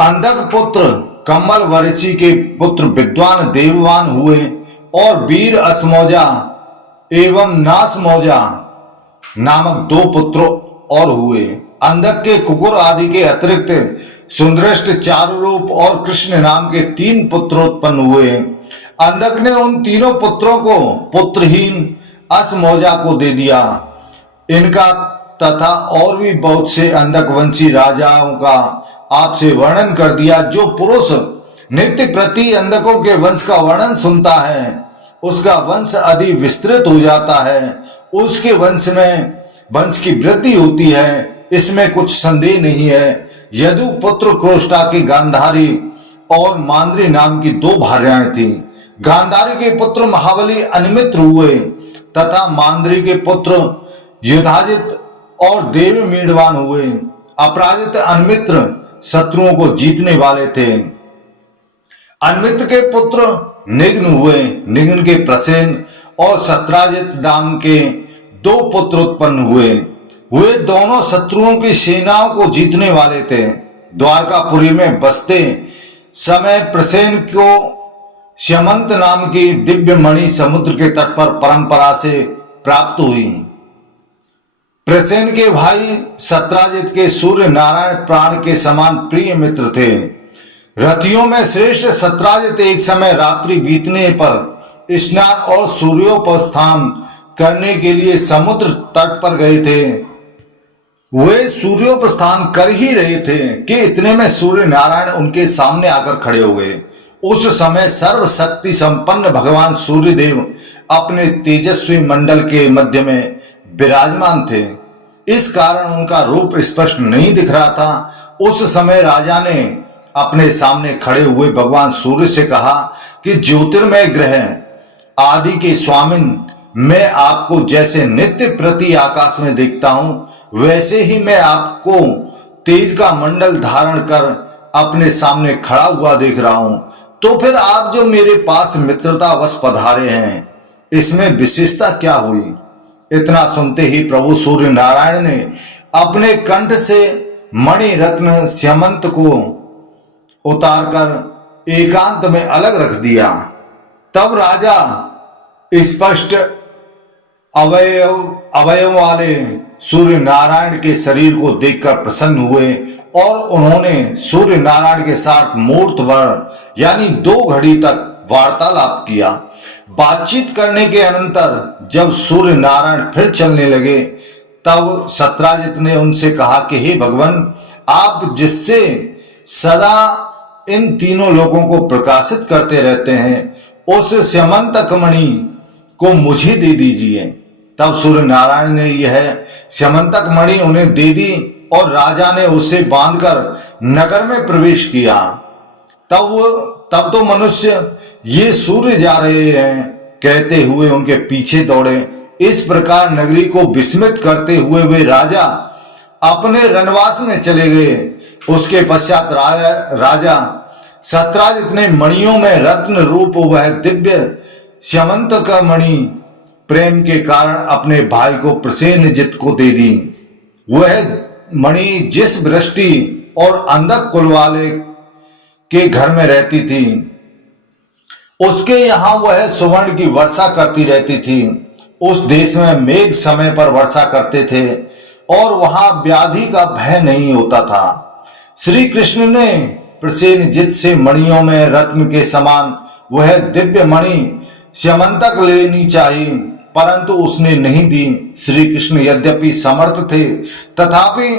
अंधक पुत्र कमल वर्षी के पुत्र विद्वान देववान हुए और वीर असमौजा एवं नासमौजा नामक 2 पुत्र और हुए। अंधक के कुकुर आदि के अतिरिक्त सुंदृष्ट, चारुरूप और कृष्ण नाम के 3 पुत्र उत्पन्न हुए। अंधक ने उन तीनों पुत्रों को पुत्रहीन असमौजा को दे दिया। इनका तथा और भी बहुत से अंधक वंशी राजाओं का आपसे वर्णन कर दिया। जो पुरुष नित्य प्रति अंधकों के वंश का वर्णन सुनता है उसका वंश अधिक विस्तृत हो जाता है, उसके वंश में वंश की वृद्धि होती है, इसमें कुछ संदेह नहीं है। यदु पुत्र क्रोष्टा की गांधारी और मांद्री नाम की दो भार्याएं थीं। गांधारी के पुत्र महाबली अनिमित्र हुए तथा मांद्री के पुत्र युधाजित और देव मीडवान हुए। अपराजित अनिमित्र शत्रुओं को जीतने वाले थे। अनिमित्र के पुत्र निग्न हुए। निग्न के प्रसेन और सत्राजित नाम के दो पुत्र उत्पन्न हुए। वे दोनों शत्रुओं की सेनाओं को जीतने वाले थे। द्वारकापुरी में बसते समय प्रसेन को श्यमंत नाम की दिव्य मणि समुद्र के तट पर परंपरा से प्राप्त हुई। प्रसेन के भाई सत्राजित के सूर्य नारायण प्राण के समान प्रिय मित्र थे। रथियों में श्रेष्ठ सत्राजित एक समय रात्रि बीतने पर स्नान और सूर्योपस्थान करने के लिए समुद्र तट पर गए थे। वे सूर्योपस्थान कर ही रहे थे कि इतने में सूर्य नारायण उनके सामने आकर खड़े हो गए। उस समय सर्वशक्ति संपन्न भगवान सूर्यदेव अपने तेजस्वी मंडल के मध्य में विराजमान थे। इस कारण उनका रूप स्पष्ट नहीं दिख रहा था। उस समय राजा ने अपने सामने खड़े हुए भगवान सूर्य से कहा कि ज्योतिर्मय ग्रह आदि के स्वामिन, मैं आपको जैसे नित्य प्रति आकाश में देखता हूं वैसे ही मैं आपको तेज का मंडल धारण कर अपने सामने खड़ा हुआ देख रहा हूं। तो फिर आप जो मेरे पास मित्रतावश पधारे हैं इसमें विशेषता क्या हुई? इतना सुनते ही प्रभु सूर्य नारायण ने अपने कंठ से मणि रत्न श्यमंत को उतारकर एकांत में अलग रख दिया। तब राजा स्पष्ट अवयव वाले सूर्य नारायण के शरीर को देखकर प्रसन्न हुए और उन्होंने सूर्य नारायण के साथ मूर्तवर यानी 2 घड़ी तक वार्तालाप किया। बातचीत करने के अनंतर जब सूर्य नारायण फिर चलने लगे तब सत्राजित ने उनसे कहा कि हे भगवान, आप जिससे सदा इन तीनों लोगों को प्रकाशित करते रहते हैं उस श्यमंतक मणि को मुझे दे दीजिए। तब सूर्य नारायण ने यह श्यमंतक मणि उन्हें दे दी और राजा ने उसे बांधकर नगर में प्रवेश किया। तब तो मनुष्य ये सूर्य जा रहे हैं कहते हुए उनके पीछे दौड़े। इस प्रकार नगरी को विस्मित करते हुए वे राजा अपने रनवास में चले गए। उसके पश्चात राजा सत्राजित ने मणियों में रत्न रूप वह दिव्य श्यमंतक मणि प्रेम के कारण अपने भाई को प्रसेनजित को दे दी। वह मणि जिस वृष्टि और अंधक कुल वाले के घर में रहती थी उसके यहाँ वह सुवर्ण की वर्षा करती रहती थी। उस देश में मेघ समय पर वर्षा करते थे और वहां व्याधि का भय नहीं होता था। श्री कृष्ण ने प्रसेनजित से मणियों में रत्न के समान वह दिव्य मणि श्यमंतक लेनी चाहिए परंतु उसने नहीं दी। श्री कृष्ण यद्यपि समर्थ थे तथापि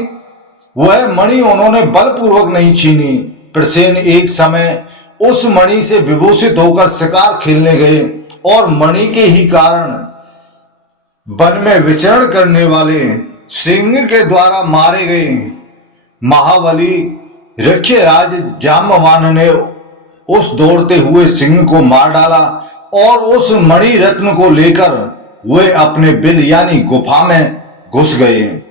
वह मणि उन्होंने बलपूर्वक नहीं छीनी। प्रसेन एक समय उस मणि से विभूषित होकर शिकार खेलने गए और मणि के ही कारण वन में विचरण करने वाले सिंह के द्वारा मारे गए महाबली ऋक्षराज जाम्बवान ने उस दौड़ते हुए सिंह को मार डाला और उस मणि रत्न को लेकर वे अपने बिल यानी गुफा में घुस गए।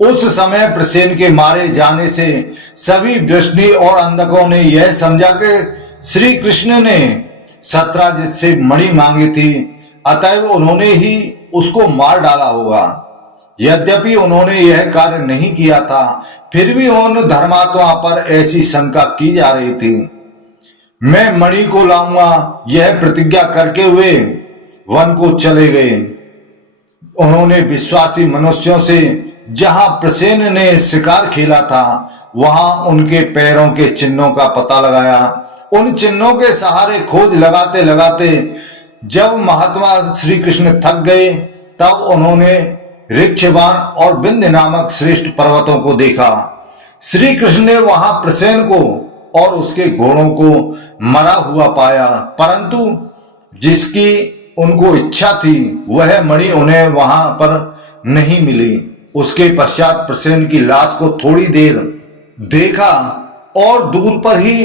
उस समय प्रसेन के मारे जाने से सभी वृष्णि और अंधकों ने यह समझा कि श्री कृष्ण ने सत्राजित से मणि मांगी थी, अतएव उन्होंने ही उसको मार डाला होगा। यद्यपि उन्होंने यह कार्य नहीं किया था फिर भी उन धर्मात्मा पर ऐसी शंका की जा रही थी। मैं मणि को लाऊंगा यह प्रतिज्ञा करके वे वन को चले गए। उन्होंने विश्वासी मनुष्यों से जहां प्रसेन ने शिकार खेला था वहां उनके पैरों के चिन्हों का पता लगाया। उन चिन्हों के सहारे खोज लगाते लगाते जब महात्मा श्री कृष्ण थक गए, तब उन्होंने ऋक्षवान और विंध्य नामक श्रेष्ठ पर्वतों को देखा। श्री कृष्ण ने वहां प्रसेन को और उसके घोड़ों को मरा हुआ पाया, परंतु जिसकी उनको इच्छा थी वह मणि उन्हें वहां पर नहीं मिली। उसके पश्चात प्रसेन की लाश को थोड़ी देर देखा और दूर पर ही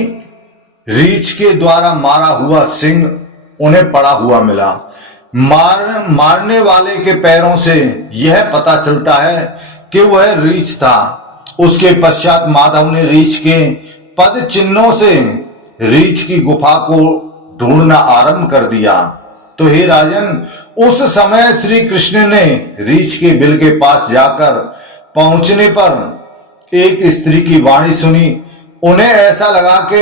रीछ के द्वारा मारा हुआ सिंह उन्हें पड़ा हुआ मिला। मारने वाले के पैरों से यह पता चलता है कि वह रीछ था। उसके पश्चात माधव ने रीछ के पद चिन्हों से रीछ की गुफा को ढूंढना आरंभ कर दिया। तो हे राजन, उस समय श्री कृष्ण ने रीछ के बिल के पास जाकर पहुंचने पर एक स्त्री की वाणी सुनी। उन्हें ऐसा लगा कि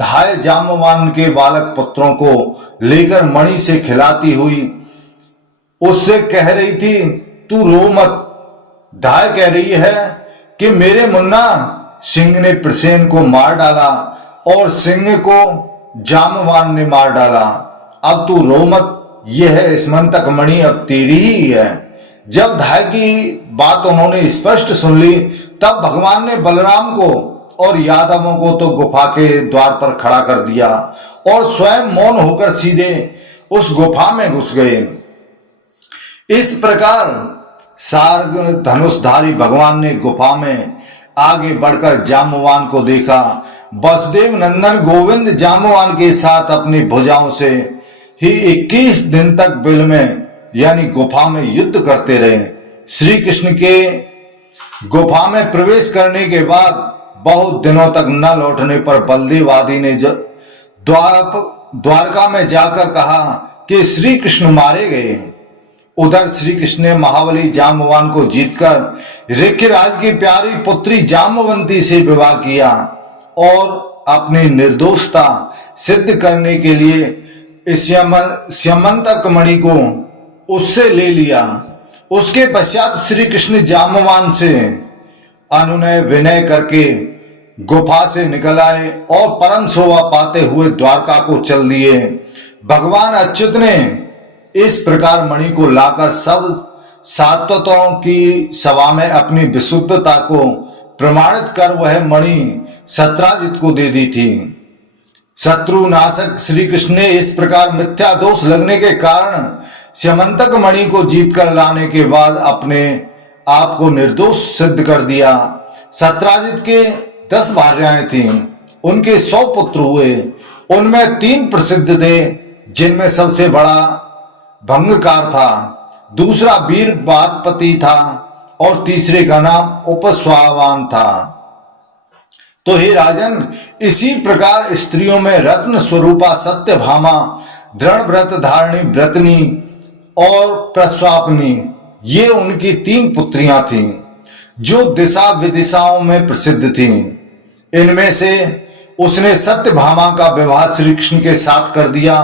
धाय जाम्बवान के बालक पुत्रों को लेकर मणि से खिलाती हुई उससे कह रही थी, तू रो मत। धाय कह रही है कि मेरे मुन्ना, सिंह ने प्रसेन को मार डाला और सिंह को जाम्बवान ने मार डाला। अब तू रो मत, यह स्मंतक मणि अब तेरी ही है। जब धाय की बात उन्होंने स्पष्ट सुन ली, तब भगवान ने बलराम को और यादवों को तो गुफा के द्वार पर खड़ा कर दिया और स्वयं मौन होकर सीधे उस गुफा में घुस गए। इस प्रकार सार्ग धनुषधारी भगवान ने गुफा में आगे बढ़कर जाम्बवान को देखा। वसुदेव नंदन गोविंद जाम्बवान के साथ अपनी भुजाओं से ही 21 दिन तक बिल में यानी गुफा में युद्ध करते रहे। श्री कृष्ण के गुफा में प्रवेश करने के बाद बहुत दिनों तक न लौटने पर बलदेव आदि ने द्वारका में जाकर कहा कि श्री कृष्ण मारे गए। उधर श्री कृष्ण ने महाबली जाम्बवान को जीतकर ऋक्षराज की प्यारी पुत्री जाम्बवंती से विवाह किया और अपनी निर्दोषता सिद्ध करने के लिए स्यमंतक मणि को उससे ले लिया। उसके पश्चात श्री कृष्ण जाम्बवान से अनुनय विनय करके गुफा से निकल आए और परम शोभा पाते हुए द्वारका को चल दिए। भगवान अच्युत ने इस प्रकार मणि को लाकर सब सात्वतों की सभा में अपनी विशुद्धता को प्रमाणित कर वह मणि सत्राजित को दे दी थी। शत्रु नाशक श्री कृष्ण ने इस प्रकार मिथ्या दोष लगने के कारण स्यमंतक मणि को जीत कर लाने के बाद अपने आप को निर्दोष सिद्ध कर दिया। सत्राजित के 10 भार्याएं थीं, उनके 100 पुत्र हुए। उनमें 3 प्रसिद्ध थे, जिनमें सबसे बड़ा भंगकार था, दूसरा वीर बातपति था और तीसरे का नाम उपस्वावान था। तो हे राजन, इसी प्रकार स्त्रियों में रत्न स्वरूपा सत्यभामा, दृढ़ व्रत धारणी व्रतनी और प्रस्वापनी, ये उनकी 3 पुत्रियां थीं, जो दिशा विदिशाओं में प्रसिद्ध थीं। इनमें से उसने सत्यभामा का विवाह श्री कृष्ण के साथ कर दिया।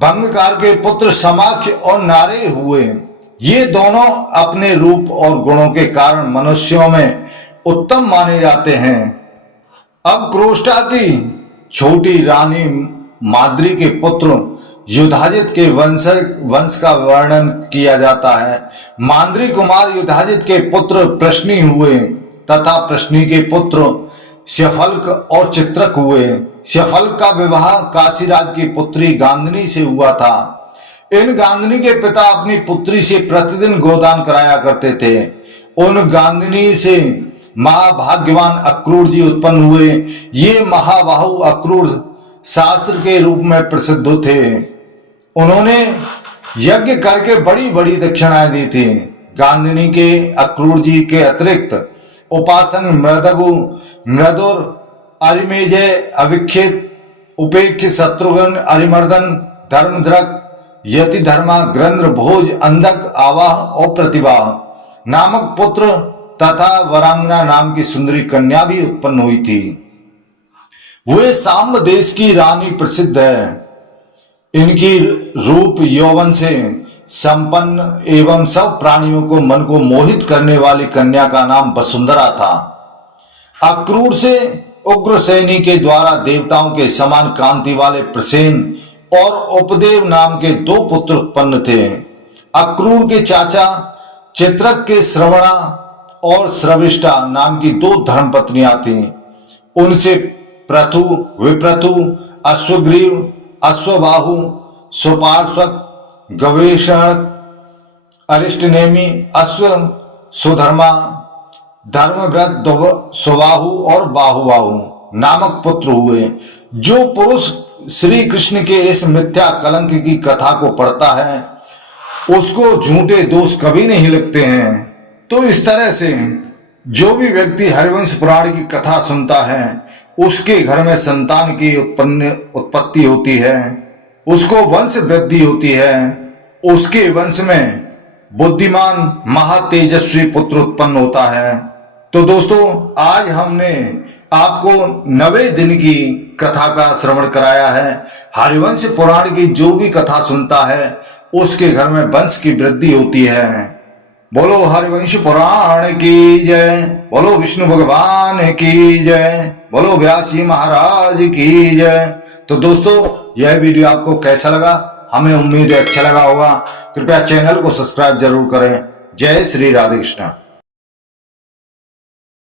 भंगकार के पुत्र समाख्य और नारे हुए। ये दोनों अपने रूप और गुणों के कारण मनुष्यों में उत्तम माने जाते हैं। अब क्रोष्टा की छोटी रानी माद्री के पुत्र युधाजित के वंश का वर्णन किया जाता है। माद्री कुमार युधाजित के पुत्र प्रश्नी हुए तथा प्रश्नी के पुत्र शफल्क और चित्रक हुए। शफल्क का विवाह काशीराज की पुत्री गांधनी से हुआ था। इन गांधनी के पिता अपनी पुत्री से प्रतिदिन गोदान कराया करते थे। उन गांधनी से महाभाग्यवान अक्रूर जी उत्पन्न हुए। ये महाबाहु अक्रूर शास्त्र के रूप में प्रसिद्ध थे। उन्होंने यज्ञ करके बड़ी बड़ी दक्षिणाएं दी थी। गांधनी के अक्रूर जी के अतिरिक्त उपासन, मृदगु, मृदुर, अरिमेजय, अविक्षित, उपेक्ष, शत्रुघ्न, अरिमर्दन, धर्मद्रक, यति धर्मा, ग्रंद्र, भोज, अंधक, आवाह और प्रतिभा नामक पुत्र तथा वरांगना नाम की सुंदरी कन्या भी उत्पन्न हुई थी। वे सांब देश की रानी प्रसिद्ध है। इनकी रूप यौवन से संपन्न एवं सब प्राणियों को मन को मोहित करने वाली कन्या का नाम वसुंधरा था। अक्रूर से उग्रसेनी के द्वारा देवताओं के समान कांति वाले प्रसेन और उपदेव नाम के 2 पुत्र उत्पन्न थे। अक्रूर के चाचा चित्रक के श्रवणा और श्रविष्ठा नाम की 2 धर्मपत्नियां थीं। उनसे प्रथु, विप्रथु, अश्वग्रीव, अश्वबाहु, सुपार्श्वक, गवेषण, अरिष्टनेमी, अश्व सुधर्मा, धर्मव्रत, सुबाहु और बाहुबाहु नामक पुत्र हुए। जो पुरुष श्री कृष्ण के इस मिथ्या कलंक की कथा को पढ़ता है उसको झूठे दोष कभी नहीं लगते हैं। तो इस तरह से जो भी व्यक्ति हरिवंश पुराण की कथा सुनता है उसके घर में संतान की उत्पत्ति होती है, उसको वंश वृद्धि होती है, उसके वंश में बुद्धिमान महातेजस्वी पुत्र उत्पन्न होता है। तो दोस्तों, आज हमने आपको 90 दिन की कथा का श्रवण कराया है। हरिवंश पुराण की जो भी कथा सुनता है उसके घर में वंश की वृद्धि होती है। बोलो हरिवंश पुराण की जय, बोलो विष्णु भगवान की जय, बोलो व्यास जी महाराज की जय। तो दोस्तों, यह वीडियो आपको कैसा लगा? हमें उम्मीद है अच्छा लगा होगा। कृपया चैनल को सब्सक्राइब जरूर करें। जय श्री राधे कृष्ण।